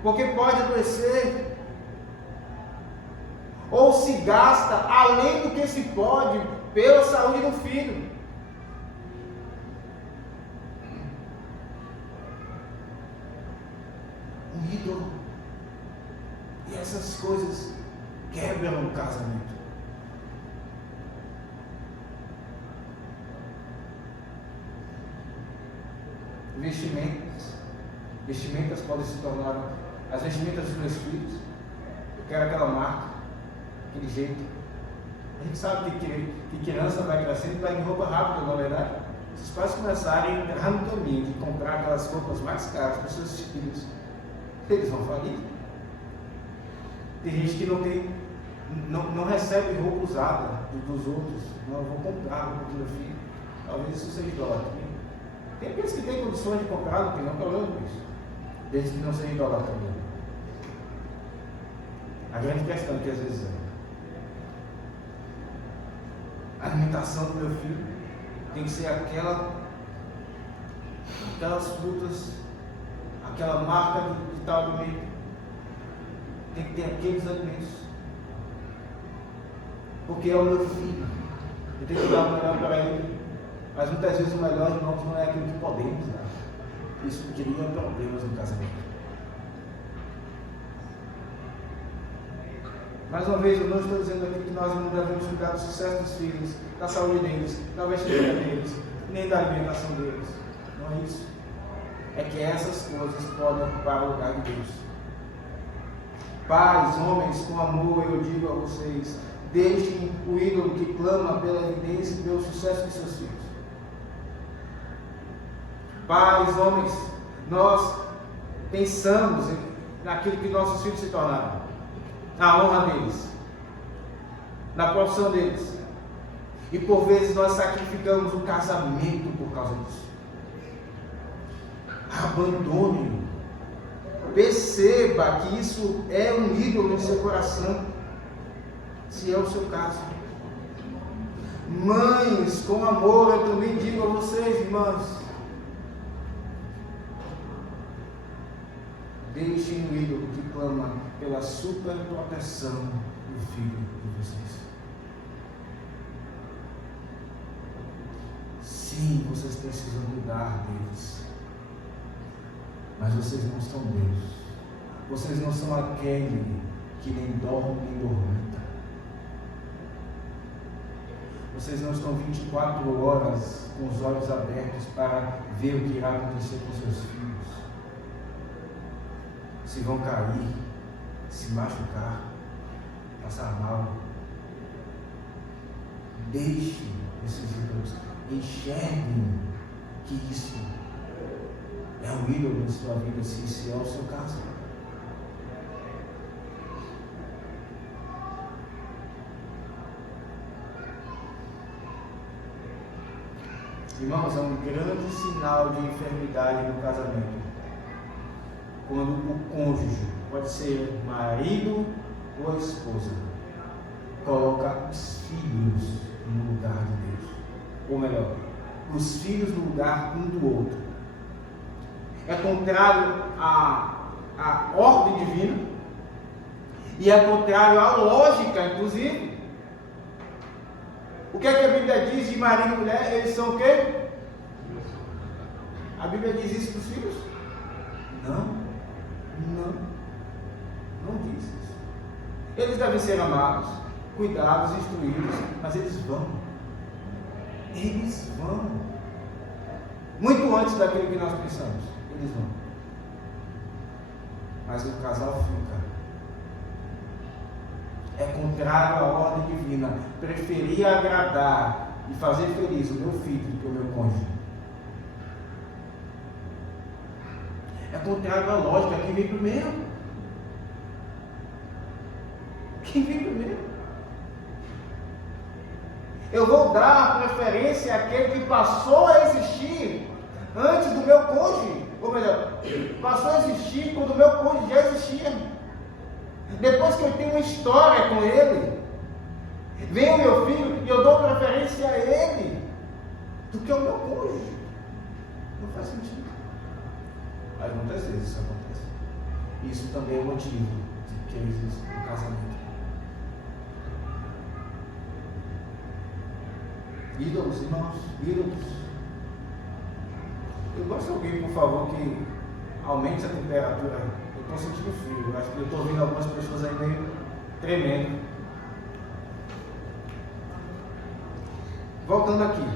porque pode adoecer, ou se gasta além do que se pode pela saúde do filho. Um ídolo. E essas coisas quebram o casamento. Vestimentas podem se tornar as vestimentas dos meus filhos. Eu quero aquela marca, aquele jeito. A gente sabe que criança vai crescendo e vai de roupa rápida, na verdade. Se os pais começarem a entrar no caminho de comprar aquelas roupas mais caras para os seus filhos, eles vão falir. Tem gente que não recebe roupa usada dos outros. Não, eu vou comprar a roupa do meu filho. Talvez isso seja idolatria. Tem aqueles que têm condições de comprar, não tem nenhum problema com isso, desde que não seja idolatria. A grande questão que às vezes a alimentação do meu filho tem que ser aquelas frutas, aquela marca de tal alimento, tem que ter aqueles alimentos, porque é o meu filho, eu tenho que dar o melhor para ele. Mas muitas vezes o melhor, irmãos, não é aquilo que podemos dar. Isso cria problemas no casamento. Mais uma vez, eu não estou dizendo aqui que nós não devemos cuidar do sucesso dos filhos, da saúde deles, da vestimenta deles, nem da alimentação deles. Não é isso. É que essas coisas podem ocupar o lugar de Deus. Pais, homens, com amor, eu digo a vocês, deixem o ídolo que clama pela evidência e pelo sucesso de seus filhos. Pais, homens, nós pensamos naquilo que nossos filhos se tornaram, na honra deles, na profissão deles, e por vezes nós sacrificamos o casamento por causa disso. Abandone-o, perceba que isso é um ídolo em seu coração, se é o seu caso. Mães, com amor, eu também digo a vocês, irmãs, deixem o ídolo que clama pela superproteção do filho de vocês. Sim, vocês precisam cuidar deles, mas vocês não são Deus. Vocês não são aquele que nem dorme nem dormita. Vocês não estão 24 horas com os olhos abertos para ver o que irá acontecer com seus filhos. Se vão cair, se machucar, passar mal. Deixe esses ídolos, enxerguem que isso é um ídolo na sua vida, se esse é o seu caso. Irmãos, é um grande sinal de enfermidade no casamento quando o cônjuge, pode ser marido ou esposa, coloca os filhos no lugar de Deus, ou melhor, os filhos no lugar um do outro. É contrário à ordem divina e é contrário à lógica, inclusive. O que é que a Bíblia diz de marido e mulher? Eles são o quê? A Bíblia diz isso para os filhos? Não diz isso. Eles devem ser amados, cuidados, instruídos, mas eles vão. Muito antes daquilo que nós pensamos, eles vão. Mas o casal fica. É contrário à ordem divina. Preferir agradar e fazer feliz o meu filho do que o meu cônjuge. É contrário à lógica. Quem vem primeiro? Eu vou dar preferência àquele que passou a existir antes do meu cônjuge. Ou melhor, passou a existir existir quando o meu cônjuge já existia. Depois que eu tenho uma história com ele, vem o meu filho e eu dou preferência a ele do que ao meu cônjuge. Não faz sentido. Mas muitas vezes isso acontece. Isso também é motivo de crises no casamento. Ídolos, irmãos, ídolos. Eu gosto de alguém, por favor, que aumente a temperatura. Eu estou sentindo frio. Eu acho que eu estou vendo algumas pessoas aí meio tremendo. Voltando aqui.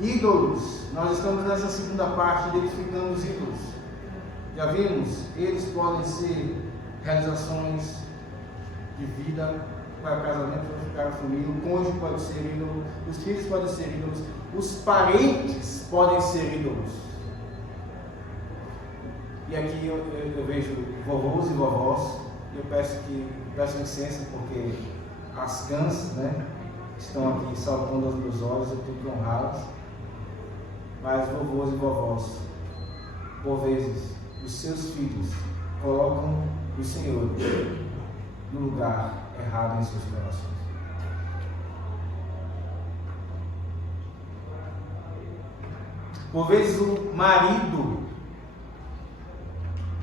Ídolos. Nós estamos nessa segunda parte, identificando os ídolos. Já vimos, eles podem ser realizações de vida para o casamento, para a família, o cônjuge pode ser ídolo, os filhos podem ser ídolos, os parentes podem ser ídolos. E aqui eu vejo vovôs e vovós, e eu peço licença porque as cãs, né, estão aqui saltando aos meus olhos, eu tenho que honrá-las. Mas vovôs e vovós, por vezes, os seus filhos colocam o Senhor no lugar errado em seus corações. Por vezes o marido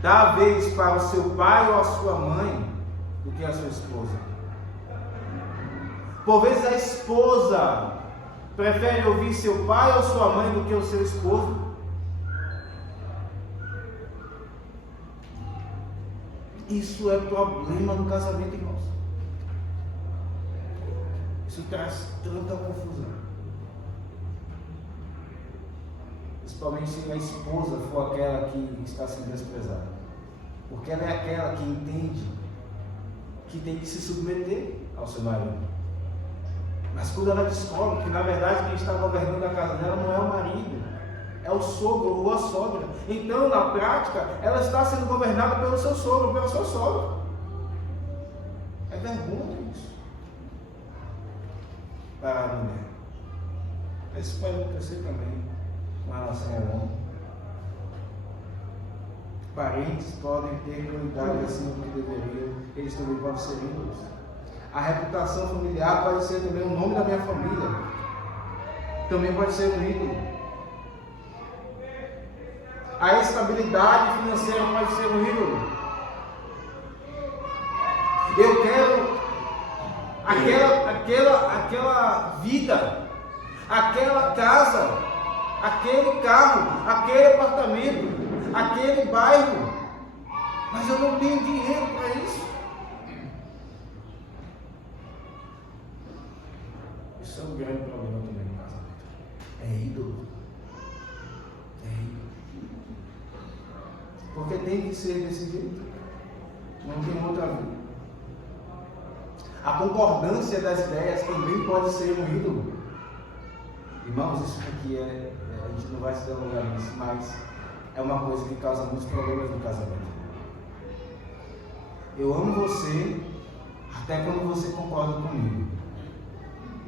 dá a vez para o seu pai ou a sua mãe do que a sua esposa. Por vezes a esposa prefere ouvir seu pai ou sua mãe do que o seu esposo. Isso é problema no casamento, irmãos. Isso traz tanta confusão. Principalmente se a esposa for aquela que está sendo desprezada. Porque ela é aquela que entende que tem que se submeter ao seu marido. Mas quando ela descobre que na verdade quem está governando a casa dela não é o marido, é o sogro ou a sogra. Então, na prática, ela está sendo governada pelo seu sogro, pela sua sogra. É vergonha isso para a mulher. Isso pode acontecer também com relação ao homem. Parentes podem ter prioridade acima do que deveriam, eles também podem ser ídolos. A reputação familiar pode ser também o nome da minha família, também pode ser um ídolo. A estabilidade financeira pode ser um ídolo. Eu quero aquela vida, aquela casa, aquele carro, aquele apartamento, aquele bairro, mas eu não tenho dinheiro para isso. Isso é um grande problema também no casamento. É ídolo. Porque tem que ser desse jeito. Não tem outra vida. A concordância das ideias também pode ser um ídolo. Irmãos, isso aqui a gente não vai se delongar nisso, mas é uma coisa que causa muitos problemas no casamento. Eu amo você até quando você concorda comigo.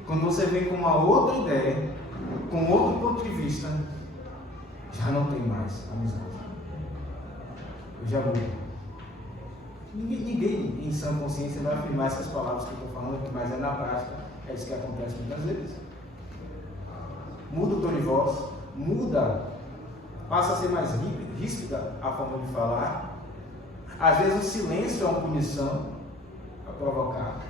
Quando você vem com uma outra ideia, com outro ponto de vista, já não tem mais amizade. Eu já mudo. Ninguém em sã consciência vai afirmar essas palavras que eu estou falando aqui, mas é na prática, é isso que acontece muitas vezes. Muda o tom de voz, muda, passa a ser mais ríspida a forma de falar. Às vezes o silêncio é uma punição para provocar.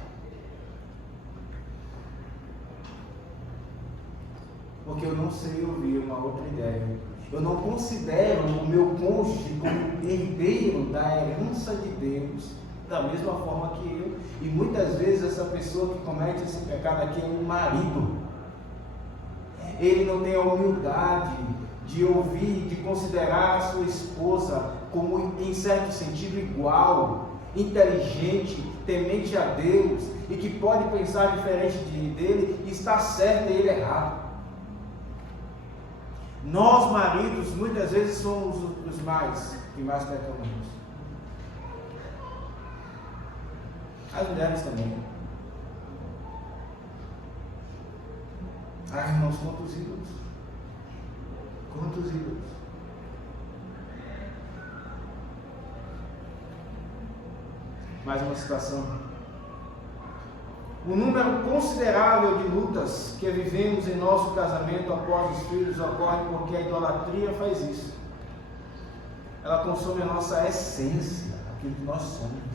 Porque eu não sei ouvir uma outra ideia. Eu não considero o meu cônjuge como herdeiro da herança de Deus da mesma forma que eu. E muitas vezes essa pessoa que comete esse pecado aqui é um marido. Ele não tem a humildade de ouvir, de considerar a sua esposa como, em certo sentido, igual, inteligente, temente a Deus e que pode pensar diferente dele e está certo e ele errado. Nós, maridos, muitas vezes somos os que mais pecamos. As mulheres também. Ah, irmãos, quantos ídolos? Quantos ídolos? Mais uma situação. O número considerável de lutas que vivemos em nosso casamento após os filhos ocorre porque a idolatria faz isso. Ela consome a nossa essência, aquilo que nós somos.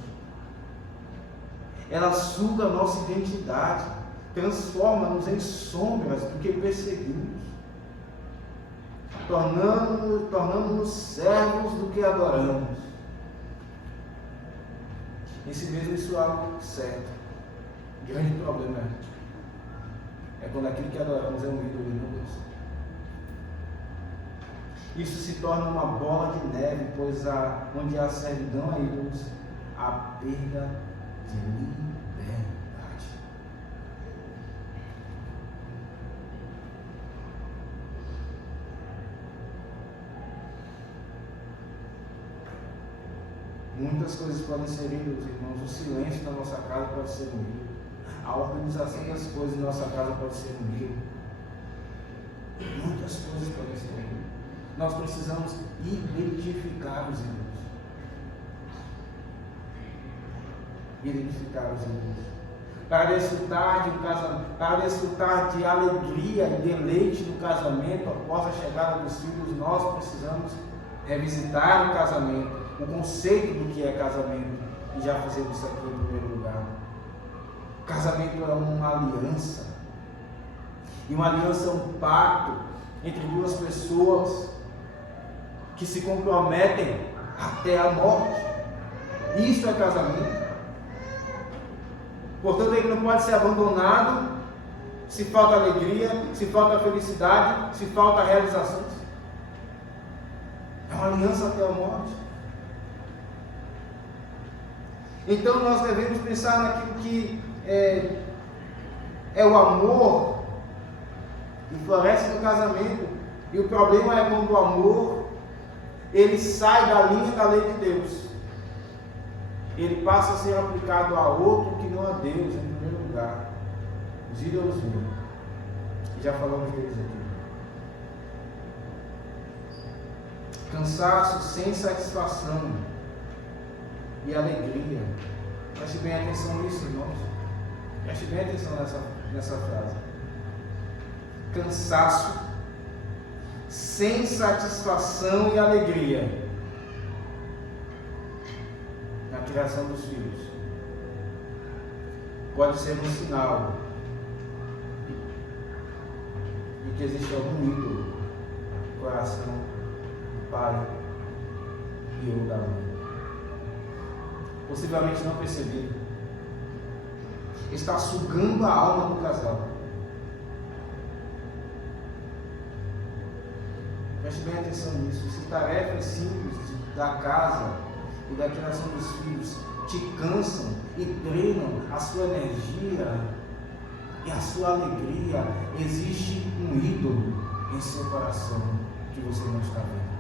Ela suga a nossa identidade, transforma-nos em sombras do que perseguimos, tornando-nos servos do que adoramos. Em si mesmo isso é algo certo. O grande problema é quando aquilo que adoramos é um ídolo e não Deus. Isso se torna uma bola de neve, pois onde há servidão a ídolos, há perda de liberdade. Muitas coisas podem ser ídolos, irmãos. O silêncio na nossa casa pode ser um ídolo. A organização das coisas na nossa casa pode ser um ídolo. Muitas coisas podem ser ídolos. Nós precisamos identificar os ídolos. Identificar os ídolos. Para desfrutar de alegria e deleite do casamento após a chegada dos filhos, nós precisamos revisitar o casamento, o conceito do que é casamento. E já fizemos isso aqui em primeiro lugar. Casamento é uma aliança. E uma aliança é um pacto entre duas pessoas que se comprometem até a morte. Isso é casamento. Portanto, ele não pode ser abandonado se falta alegria, se falta felicidade, se falta realizações. É uma aliança até a morte. Então nós devemos pensar naquilo que é o amor que floresce no casamento. E o problema é quando o amor ele sai da linha da lei de Deus. Ele passa a ser aplicado a outro que não a Deus, em primeiro lugar. Os ídolos mesmo. Já falamos deles aqui. Cansaço sem satisfação e alegria. Preste bem atenção nisso, irmãos. Preste bem atenção nessa frase. Cansaço sem satisfação e alegria na criação dos filhos pode ser um sinal de que existe algum ídolo no coração do pai e ou da mãe, possivelmente não percebido. Está sugando a alma do casal. Preste bem atenção nisso. Se tarefas simples da casa e da criação dos filhos te cansam e drenam a sua energia e a sua alegria, existe um ídolo em seu coração que você não está vendo.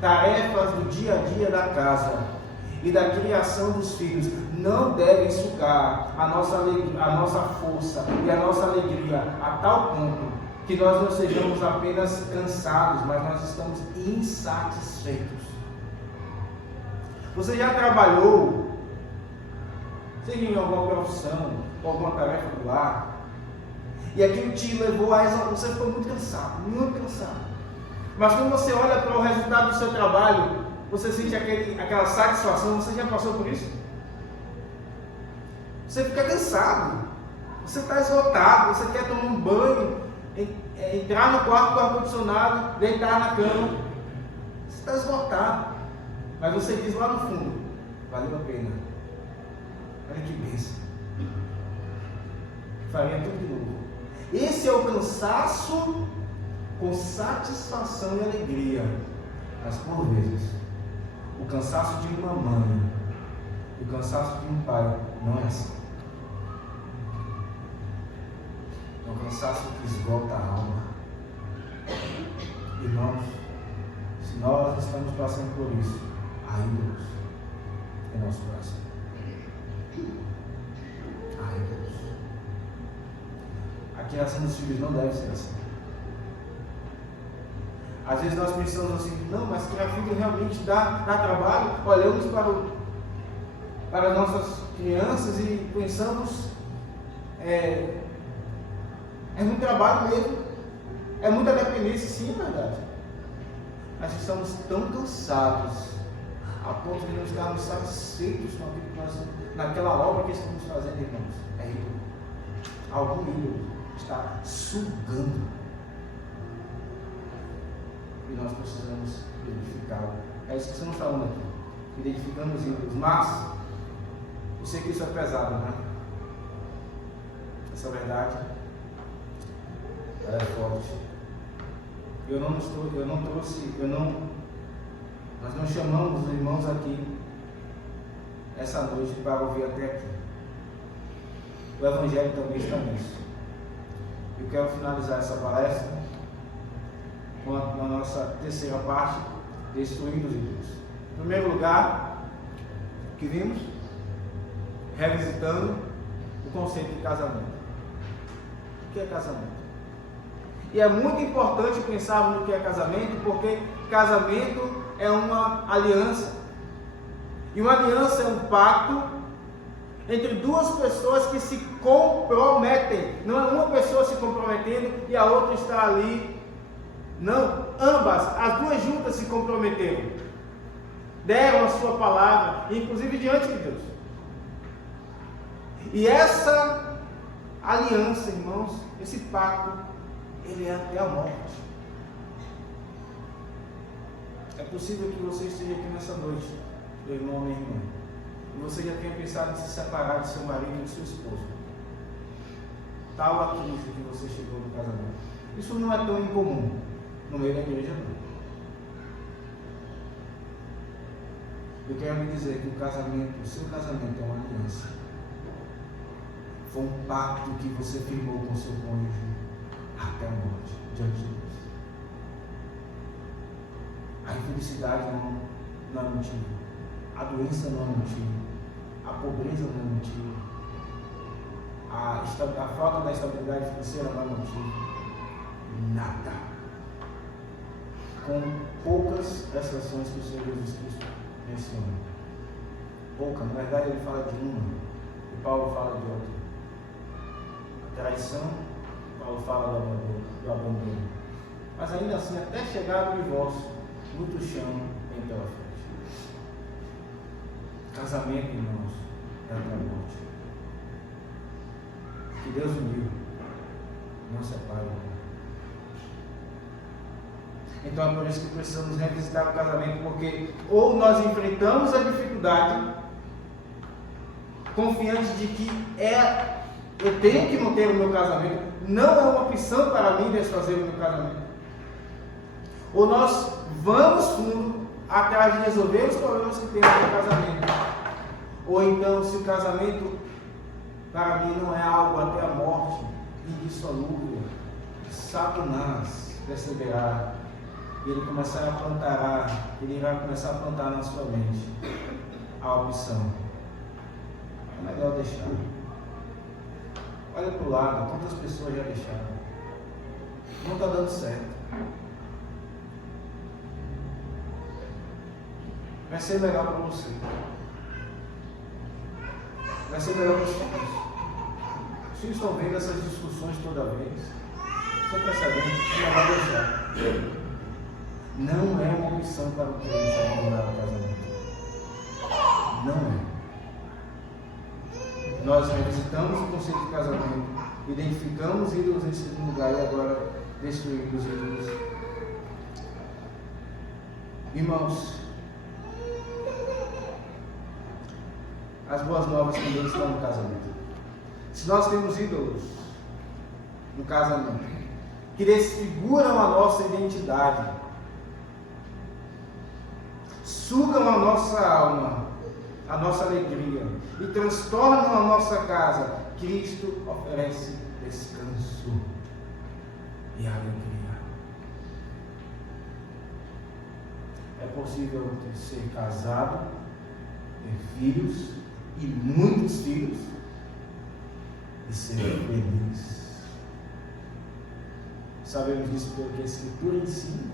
Tarefas do dia a dia da casa e da criação dos filhos não devem sugar a nossa força e a nossa alegria a tal ponto que nós não sejamos apenas cansados, mas nós estamos insatisfeitos. Você já trabalhou, seja em alguma profissão, ou alguma tarefa do lar, e aquilo te levou a exaustão, você ficou muito cansado, muito cansado. Mas quando você olha para o resultado do seu trabalho, você sente aquela satisfação. Você já passou por isso? Você fica cansado, você está esgotado, você quer tomar um banho, entrar no quarto com o ar-condicionado, deitar na cama. Você está esgotado, mas você diz lá no fundo: valeu a pena, olha que bênção, faria tudo de novo. Esse é o cansaço com satisfação e alegria. Mas por vezes o cansaço de uma mãe, o cansaço de um pai não é assim. É um cansaço que esgota a alma. Irmãos, se nós estamos passando por isso, há ídolos em nosso coração. Há ídolos. A criação dos filhos não deve ser assim. Às vezes nós pensamos assim: não, mas criar filho realmente dá trabalho. Olhamos para para as nossas crianças e pensamos, é muito trabalho mesmo, é muita dependência, sim, é verdade. Mas estamos tão cansados a ponto de não estarmos satisfeitos com aquilo que nós, naquela obra que estamos fazendo, irmãos. É ídolo. Algum ídolo está sugando. E nós precisamos identificá-lo. É isso que estamos falando aqui. Identificando os ídolos. Mas, eu sei que isso é pesado, né? Essa verdade, ela é forte. Nós não chamamos os irmãos aqui essa noite para ouvir até aqui. O Evangelho também está nisso. Eu quero finalizar essa palestra com a nossa terceira parte, destruindo os ídolos. Em primeiro lugar, que vimos? Revisitando o conceito de casamento. O que é casamento? E é muito importante pensarmos no que é casamento, porque casamento é uma aliança. E uma aliança é um pacto entre duas pessoas que se comprometem. Não é uma pessoa se comprometendo e a outra está ali. Não, ambas, as duas juntas se comprometeram. Deram a sua palavra, inclusive diante de Deus. E essa aliança, irmãos, esse pacto, ele é até a morte. É possível que você esteja aqui nessa noite, meu irmão, minha irmã, e você já tenha pensado em se separar de seu marido e de sua esposa. Tal a crise que você chegou no casamento. Isso não é tão incomum no meio da igreja, não. Eu quero lhe dizer que o seu casamento é uma aliança. Foi um pacto que você firmou com seu cônjuge até a morte, diante de Deus. A infelicidade não é motivo, a doença não é motivo, a pobreza não é motivo, a falta da estabilidade financeira não é motivo, nada. Com poucas exceções que o Senhor Jesus Cristo menciona. Pouca, na verdade ele fala de uma, e Paulo fala de outra. A traição, Paulo fala do abandono. Mas ainda assim, até chegar no divórcio, muito chão vem pela frente. Casamento, irmãos, é até a morte. Que Deus o livre, não separe. Então é por isso que precisamos revisitar o casamento, porque ou nós enfrentamos a dificuldade, confiantes de que eu tenho que manter o meu casamento, não é uma opção para mim desfazer o meu casamento. Ou nós vamos fundo atrás de resolver os problemas que temos no casamento. Ou então, se o casamento para mim não é algo até a morte, indissolúvel, Satanás perceberá, e ele irá começar a plantar na sua mente a opção. É melhor deixar. Olha para o lado, quantas pessoas já deixaram? Não está dando certo. Vai ser melhor para você. Vai ser melhor para os filhos. Os filhos estão vendo essas discussões toda vez. Estão percebendo? Não vai deixar. Não é uma opção para o crente abandonar o casamento. Não é. Nós revisitamos o conceito de casamento, identificamos ídolos em segundo lugar e agora destruímos ídolos. Irmãos, as boas novas também estão no casamento. Se nós temos ídolos no casamento que desfiguram a nossa identidade, sugam a nossa alma, a nossa alegria e transtornam a nossa casa, Cristo oferece descanso e alegria. É possível ser casado, ter filhos e muitos filhos e ser feliz. Sabemos disso pelo que a Escritura ensina,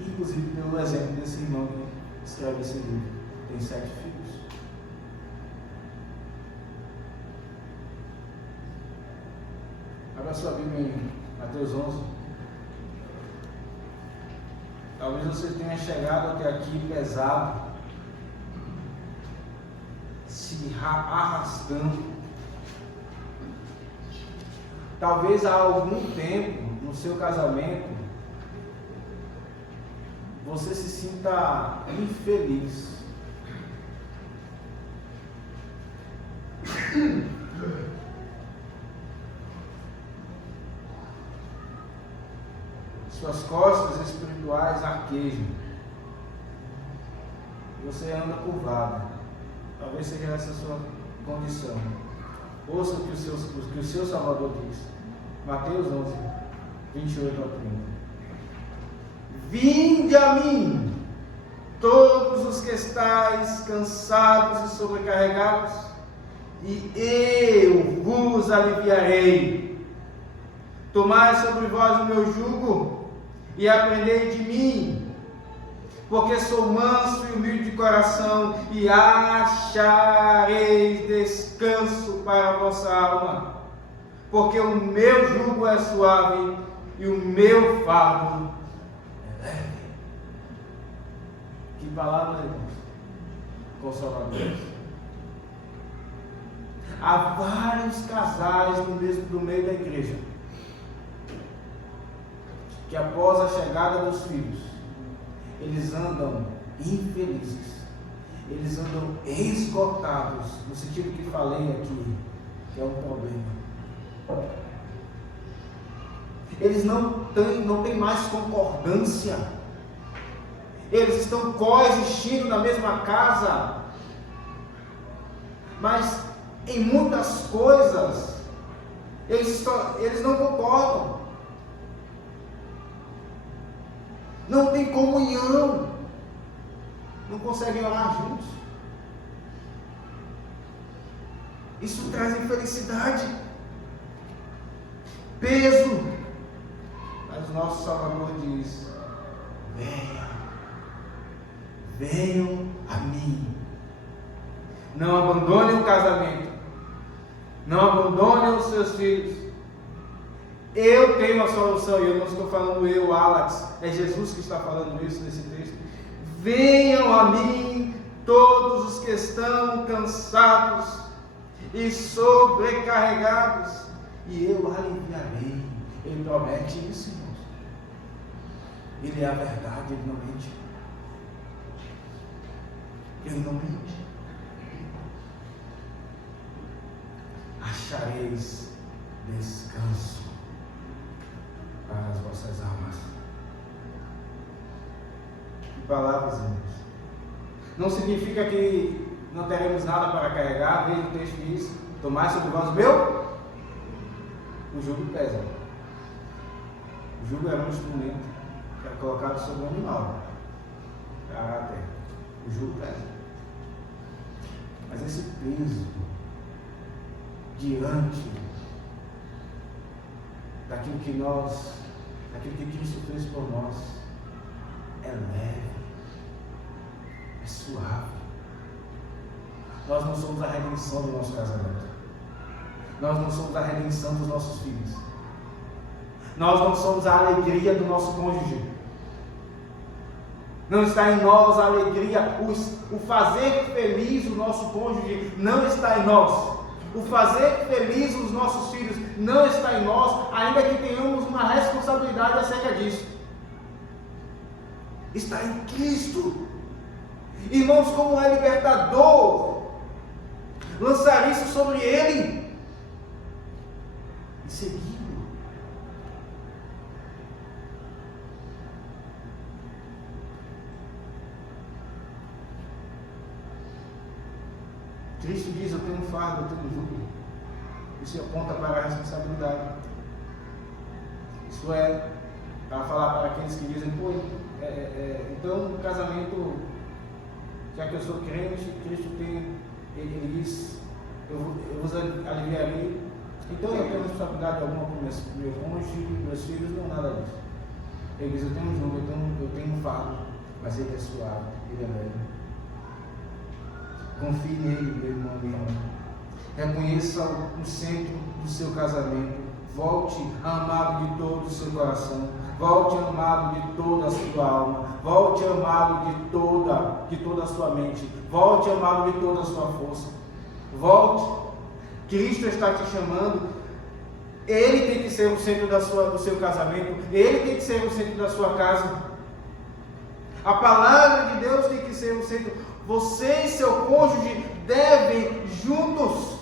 inclusive pelo exemplo desse irmão que escreve esse livro. tem 7 filhos. Abra sua Bíblia em Mateus 11. Talvez você tenha chegado até aqui pesado, se arrastando. Talvez há algum tempo no seu casamento você se sinta infeliz. Suas costas espirituais arquejam. Você anda curvado. Talvez seja essa a sua condição. Ouça o que o seu Salvador diz. Mateus 11, 28 ao 30. Vinde a mim, todos os que estáis cansados e sobrecarregados, e eu vos aliviarei. Tomai sobre vós o meu jugo, e aprendei de mim, porque sou manso e humilde de coração, e achareis descanso para a vossa alma, porque o meu jugo é suave e o meu fardo é leve. Que palavra, irmãos, consoladores. Há vários casais no meio da igreja que após a chegada dos filhos, eles andam infelizes, eles andam esgotados, no sentido que falei aqui, que é um problema. Eles não têm mais concordância, eles estão coexistindo na mesma casa, mas em muitas coisas eles não concordam. Não tem comunhão, não conseguem orar juntos. Isso traz infelicidade, peso. Mas o nosso Salvador diz: venham a mim. Não abandonem o casamento, não abandonem os seus filhos. Eu tenho a solução, e eu não estou falando eu, Alex, é Jesus que está falando isso nesse texto. Venham a mim todos os que estão cansados e sobrecarregados, e eu aliviarei. Ele promete isso, irmãos. Ele é a verdade, ele não mente. Ele não mente. Achareis descanso para as vossas almas. Que palavras, irmãos. Não significa que não teremos nada para carregar. Veja o texto diz: tomai sobre vós o jugo pesa. O jugo era um instrumento que era colocado sobre o animal para a terra. O jugo pesa. Mas esse peso diante daquilo que Cristo fez por nós é leve, é suave. Nós não somos a redenção do nosso casamento, nós não somos a redenção dos nossos filhos, nós não somos a alegria do nosso cônjuge. Não está em nós a alegria, o fazer feliz o nosso cônjuge não está em nós. O fazer feliz os nossos filhos não está em nós, ainda que tenhamos uma responsabilidade acerca disso. Está em Cristo. Irmãos, como é libertador lançar isso sobre Ele e segui-lo. Cristo diz: eu tenho um fardo, eu tenho um jugo. Isso aponta para a responsabilidade. Isso é para falar para aqueles que dizem: pô, então o casamento, já que eu sou crente, Cristo ele diz: eu vos aliviarei. Então eu tenho responsabilidade alguma com meu cônjuge, meus filhos, não nada disso. Ele diz: eu tenho um jugo, eu tenho um fardo, mas ele é suave, ele é leve. Confie nele, meu irmão, minha irmã. Reconheça o centro do seu casamento. Volte amado de todo o seu coração. Volte amado de toda a sua alma. Volte amado de toda a sua mente. Volte amado de toda a sua força. Volte. Cristo está te chamando. Ele tem que ser o centro do seu casamento. Ele tem que ser o centro da sua casa. A palavra de Deus tem que ser o centro. Você e seu cônjuge devem juntos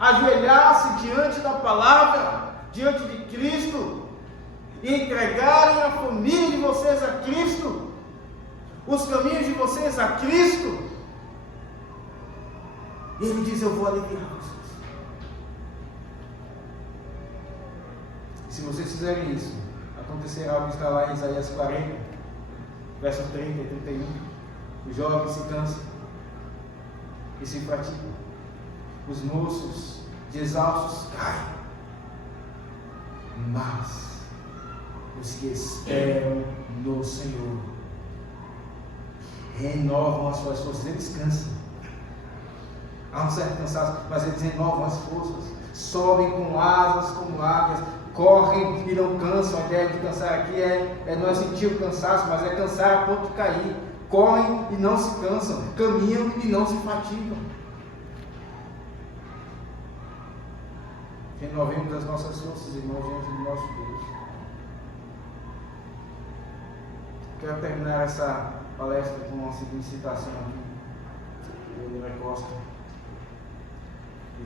ajoelhar-se diante da palavra, diante de Cristo, e entregarem a família de vocês a Cristo, os caminhos de vocês a Cristo. E Ele diz: eu vou aliviar vocês. Se vocês fizerem isso, acontecerá o que está lá em Isaías 40, verso 30 e 31. Os jovens se cansam e se fatigam. Os moços de exaustos caem. Mas os que esperam no Senhor renovam as suas forças. Eles cansam. Há um certo cansaço, mas eles renovam as forças. Sobem com asas como águias. Correm e não cansam. A ideia de cansar aqui não é sentir o cansaço, mas é cansar a ponto de cair. Correm e não se cansam. Caminham e não se fatigam. Renovemos as nossas forças, irmãos, diante do nosso Deus. Quero terminar essa palestra com uma seguinte citação aqui. Oliver Costa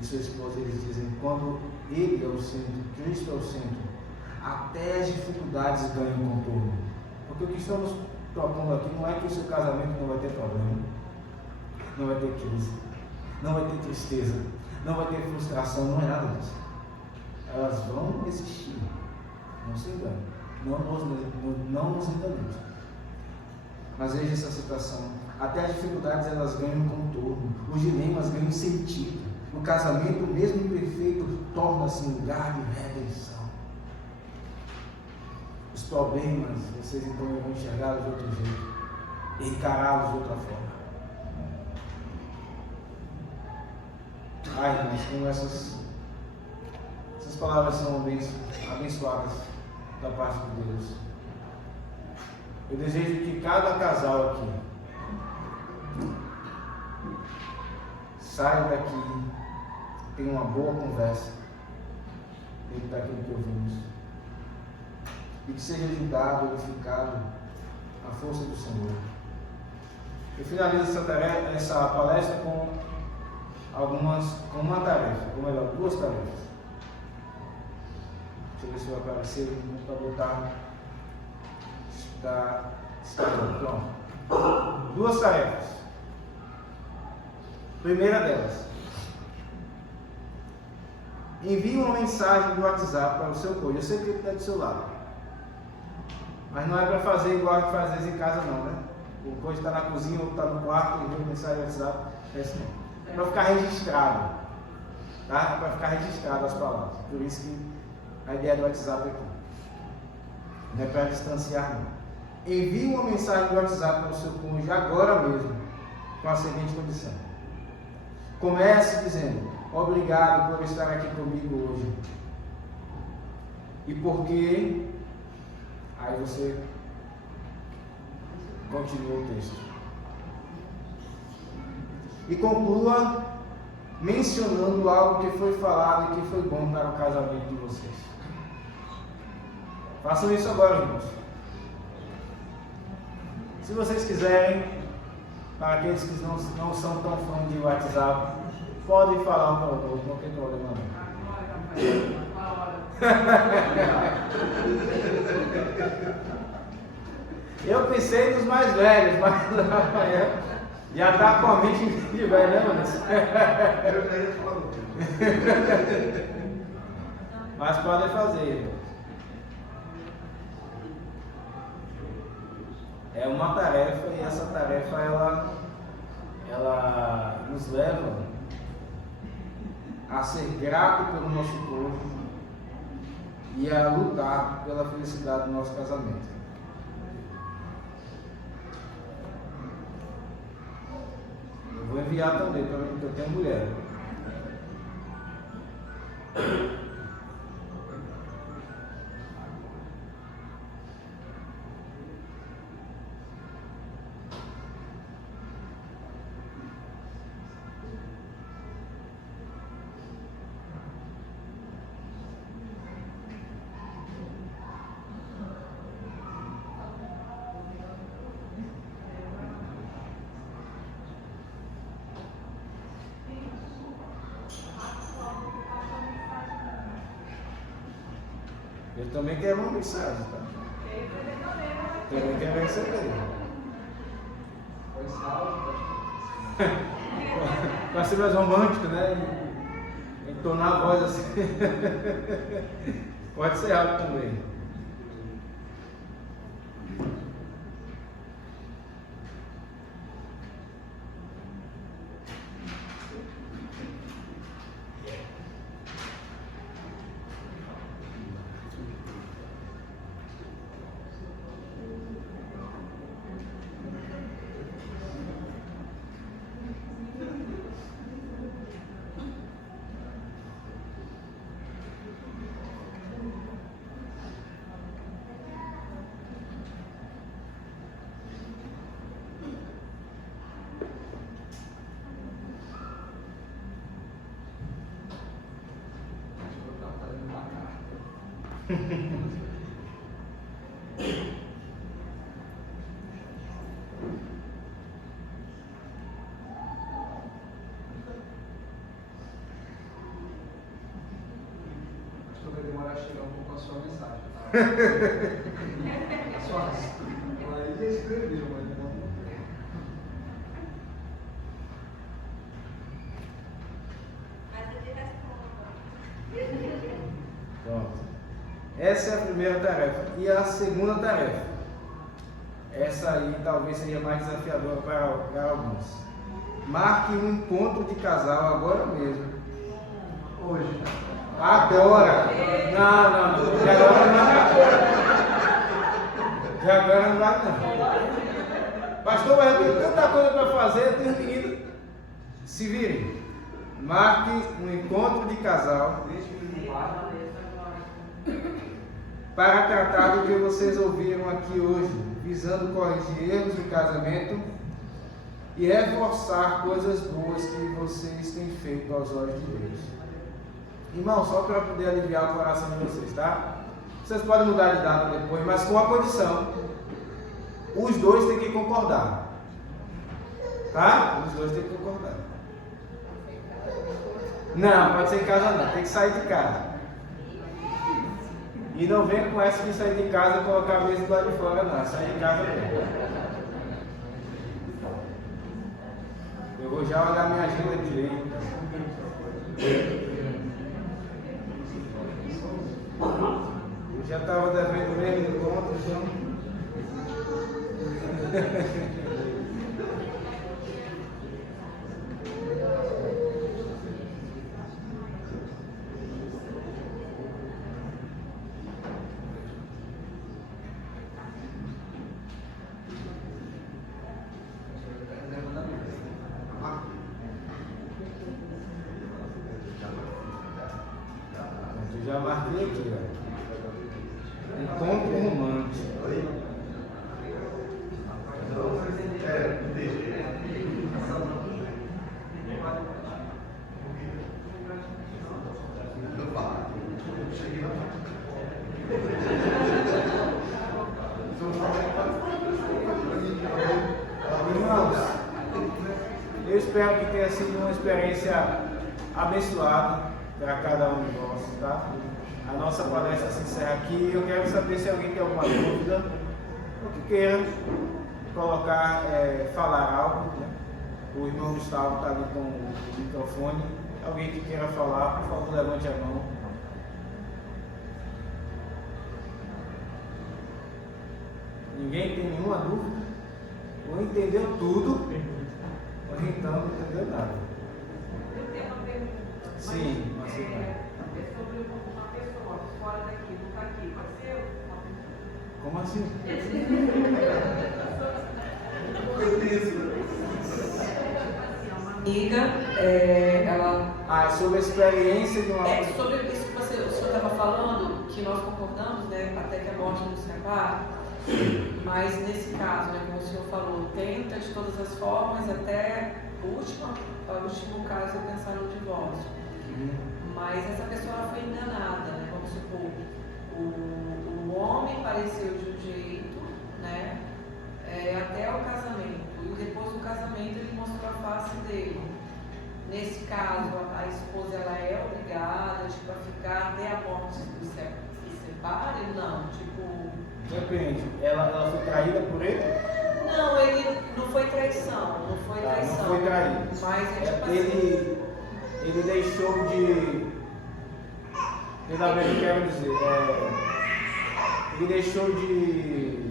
e sua esposa, eles dizem: quando Ele é o centro, Cristo é o centro, até as dificuldades ganham contorno. Porque o que estamos tocando aqui não é que o seu casamento não vai ter problema, não vai ter crise, não vai ter tristeza, não vai ter frustração, não é nada disso. Elas vão existir, não se engane, não nos enganemos. Mas veja essa situação: até as dificuldades elas ganham contorno, os dilemas ganham sentido. O casamento, mesmo imperfeito, torna-se um lugar de redenção. Os problemas, vocês então vão enxergá-los de outro jeito, encará-los de outra forma. Ai, irmãos, como essas palavras são abençoadas da parte de Deus. Eu desejo que cada casal aqui saia daqui, tenha uma boa conversa dentro daquilo que ouvimos, e que seja ajudado, edificado a força do Senhor. Eu finalizo essa palestra com uma tarefa, ou melhor, duas tarefas. Deixa eu ver se vai aparecer para botar. Está pronto. Duas tarefas. Primeira delas: envie uma mensagem do WhatsApp para o seu cônjuge. Eu sei que ele está do seu lado, mas não é para fazer igual a gente faz às vezes em casa, não, né? O cônjuge está na cozinha ou está no quarto e envia uma mensagem do WhatsApp. É assim, não. É para ficar registrado, tá? É para ficar registrado as palavras. Por isso que a ideia do WhatsApp aqui não é para distanciar, não. Envie uma mensagem do WhatsApp para o seu cônjuge agora mesmo, com a seguinte condição: comece dizendo: obrigado por estar aqui comigo hoje. E por quê? Aí você continua o texto. E conclua mencionando algo que foi falado e que foi bom para o casamento de vocês. Façam isso agora, irmãos. Se vocês quiserem, para aqueles que não são tão fãs de WhatsApp, podem falar um para o outro, não tem problema não. Eu pensei nos mais velhos, mas amanhã já está com a mente de velho, né, Vanessa? Eu já ia falar. Mas podem fazer. É uma tarefa, e essa tarefa ela nos leva a ser grato pelo nosso cônjuge e a lutar pela felicidade do nosso casamento. Eu vou enviar também, porque eu tenho mulher. Ele também quer uma mensagem, tá? Também quer receber. Foi salvo, Vai ser mais romântico, né? Entonar a voz assim. Pode ser algo também. Acho que vai demorar a chegar um pouco a sua mensagem. Tá? A sua. Ela já escreveu, mas não. Pronto. Essa é a primeira tarefa. E a segunda tarefa. Essa aí talvez seja mais desafiadora para alguns. Marque um encontro de casal agora mesmo. Hoje. Agora! Não. De agora não vai. De agora não vai não. Pastor, mas eu tenho tanta coisa para fazer, eu tenho menino. Se virem. Marque um encontro de casal para tratar do que vocês ouviram aqui hoje, visando corrigir erros do casamento e reforçar coisas boas que vocês têm feito aos olhos de Deus. Irmão, só para poder aliviar o coração de vocês, tá? Vocês podem mudar de data depois, mas com a condição: os dois têm que concordar, tá? Os dois têm que concordar. Não, pode ser em casa não, tem que sair de casa. E não vem com essa de sair de casa e colocar a mesa do lado de fora, não. Sai de casa mesmo. Eu vou já olhar minha agenda direito. Eu já estava devendo mesmo encontro, então. Já marquei aqui, ó. Encontro romântico. Irmãos, eu espero que tenha sido uma experiência abençoada para cada um de nós, tá? A nossa palestra se encerra aqui. Eu quero saber se alguém tem alguma dúvida ou que queira colocar, falar algo, né? O irmão Gustavo está ali com o microfone. Alguém que queira falar, por favor, levante a mão. Ninguém tem nenhuma dúvida? Ou entendeu tudo, ou então não entendeu nada. Eu tenho uma pergunta. Sim, mas você vai. É sobre uma pessoa fora daqui, não está aqui. Pode ser eu? Como assim? Uma amiga, ela... Ah, é sobre a experiência de uma... sobre isso que o senhor estava falando, que nós concordamos, né, até que a morte nos separe, mas nesse caso, né, como o senhor falou, tenta de todas as formas até o último caso é pensar no divórcio. Mas essa pessoa foi enganada, né? Vamos supor, o homem pareceu de um jeito, né? Até o casamento, e depois do casamento ele mostrou a face dele. Nesse caso, a esposa ela é obrigada tipo, a ficar até a morte se separe? Não, tipo... Depende, ela foi traída por ele? Não, ele não foi traição, não foi traição. Não foi traído. Mas é tipo ele deixou de... Eu quero dizer, ele deixou de...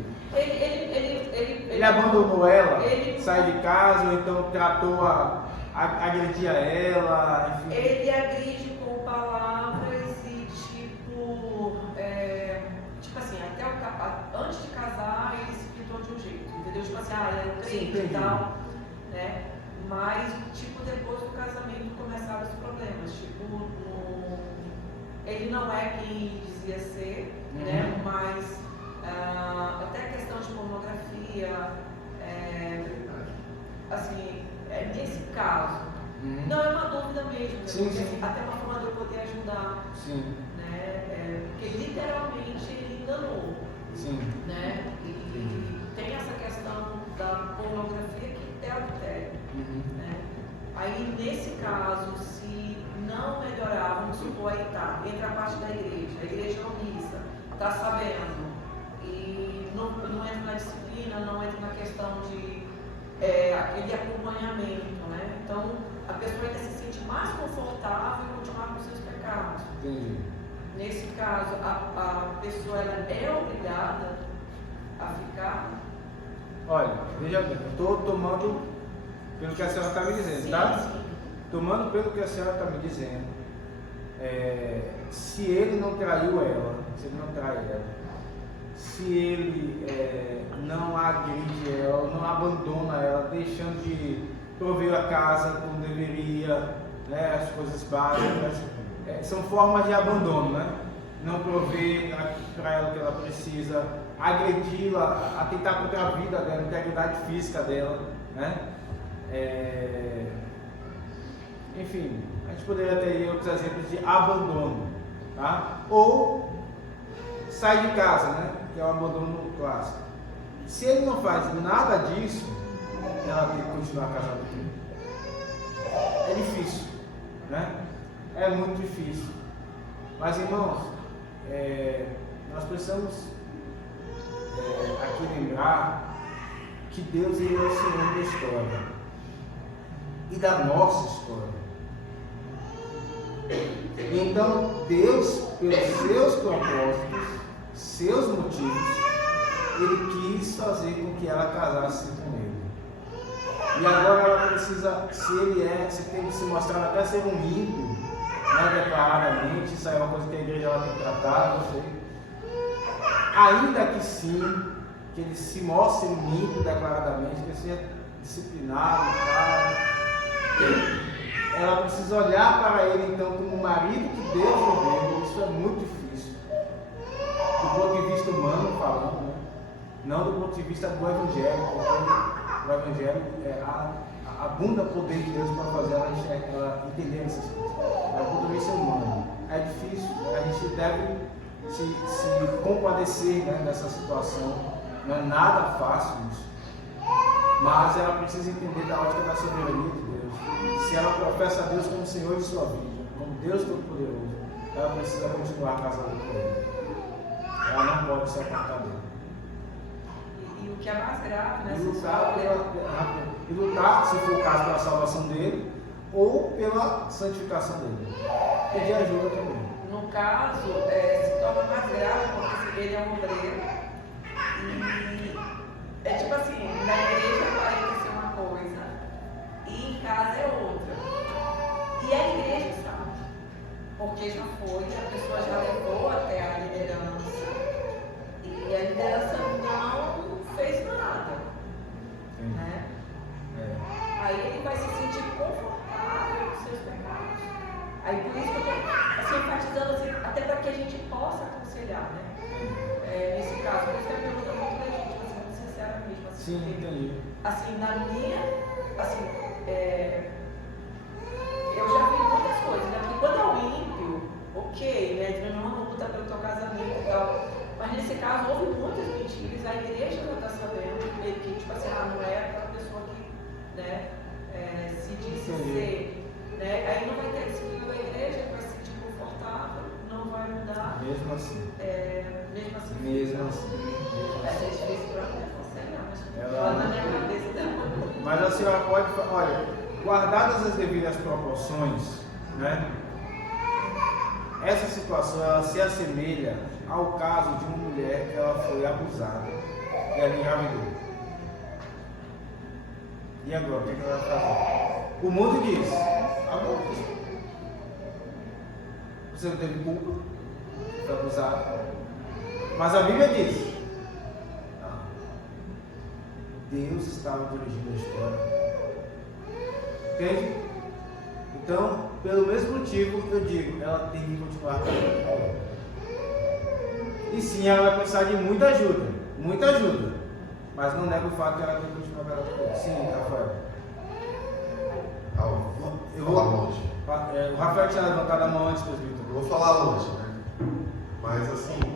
Ele abandonou ela, sai de casa, ou então tratou agredia ela, enfim. Ele agride com palavras e tipo assim, antes de casar ele se pintou de um jeito, entendeu? Tipo assim, era um crente e tal, né? Mas, tipo, depois do casamento começaram os problemas, tipo, ele não é quem dizia ser, né? Mas até a questão de pornografia, assim, nesse caso, não é uma dúvida mesmo, né? Sim, porque sim. até uma forma de eu poder ajudar, Sim. né? Porque literalmente ele enganou, Sim. né? E tem essa questão da pornografia que é adultério, né? Aí nesse caso, se não melhorar, vamos supor, aí tá, entra a parte da igreja, a igreja é omissa, tá sabendo, e não entra na disciplina, não entra na questão de aquele acompanhamento, né? Então a pessoa ainda se sente mais confortável em continuar com seus pecados. Entendi. Nesse caso, a pessoa ela é obrigada a ficar. Olha, veja bem, eu estou tomando pelo que a senhora está me dizendo, Sim, tá? sim. Tomando pelo que a senhora está me dizendo, se ele não traiu ela, se ele não trai ela, se ele não agride ela, não abandona ela, deixando de prover a casa como deveria, né, as coisas básicas, são formas de abandono, né? Não prover para ela o que ela precisa, agredi-la, atentar contra a vida dela, a integridade física dela, né? Enfim, a gente poderia ter outros exemplos de abandono, tá? Ou sai de casa, né? Que é o abandono clássico. Se ele não faz nada disso, ela tem que continuar casada com ele. É difícil, né? É muito difícil. Mas, irmãos, nós precisamos aqui lembrar que Deus ele é o Senhor da história e da nossa história. Então, Deus, pelos seus propósitos, seus motivos, Ele quis fazer com que ela casasse com Ele. E agora ela precisa, se tem que se mostrar até ser um ímpio, né, declaradamente, isso aí é uma coisa que a igreja ela tem que tratar, não sei. Ainda que sim, que ele se mostre um ímpio declaradamente, que ele seja disciplinado e tal. Ela precisa olhar para ele então como o marido que Deus lhe deu. Isso é muito difícil. Do ponto de vista humano falando, né? Não do ponto de vista do Evangelho, porque o Evangelho abunda o poder de Deus para fazer ela entender essas coisas. Mas do ponto de vista humano, é difícil, a gente deve se compadecer, né, nessa situação. Não é nada fácil isso. Mas ela precisa entender da ótica da soberania de Deus. Se ela professa a Deus como Senhor de sua vida, como Deus Todo-Poderoso, ela precisa continuar casada com Ele. Ela não pode se apartar dele. E o que é mais grave nessa E lutar, se for o caso, pela salvação dele ou pela santificação dele. Pedir ajuda também. No caso, se torna mais grave porque ele é um obreiro. E é tipo assim, na igreja parece ser uma coisa e em casa é outra. E a igreja sabe, porque já foi, a pessoa já levou até a liderança e a liderança não fez nada, né? Aí ele vai se sentir confortável aconselhar, né? Nesse caso, por isso que a pergunta é muito legítima, assim, muito sincera mesmo. Assim, Sim, entendi. assim, na minha, assim, eu já vi muitas coisas, né? Porque quando é o ímpio, ok, né? Ele não luta pelo teu casamento e tal. Mas nesse caso houve muitas mentiras, a igreja não está sabendo que, tipo assim, não é aquela pessoa que, né, se disse ser, né? Aí não vai ter disciplina da igreja, vai se sentir confortável, não vai mudar. Mesmo assim. Mesmo assim. Mesmo assim. Vai ser difícil para mim, não sei não, mas Ela- na minha cabeça dela. Mas a senhora pode, olha, guardadas as devidas proporções, né? Essa situação ela se assemelha ao caso de uma mulher que ela foi abusada e ela engravidou. E agora, o que ela vai fazer? O mundo diz, aborto. Você não teve culpa, foi abusado. Mas a Bíblia diz, não. Deus estava dirigindo a história. Entende? Então, pelo mesmo motivo, eu digo, ela tem que continuar trabalhando. E sim, ela vai precisar de muita ajuda, mas não nega o fato de ela ter que continuar trabalhando. Sim, Rafael. Eu vou falar longe. O Rafael tinha levantado a mão antes, presbítero. Eu vou falar longe, né? Mas assim,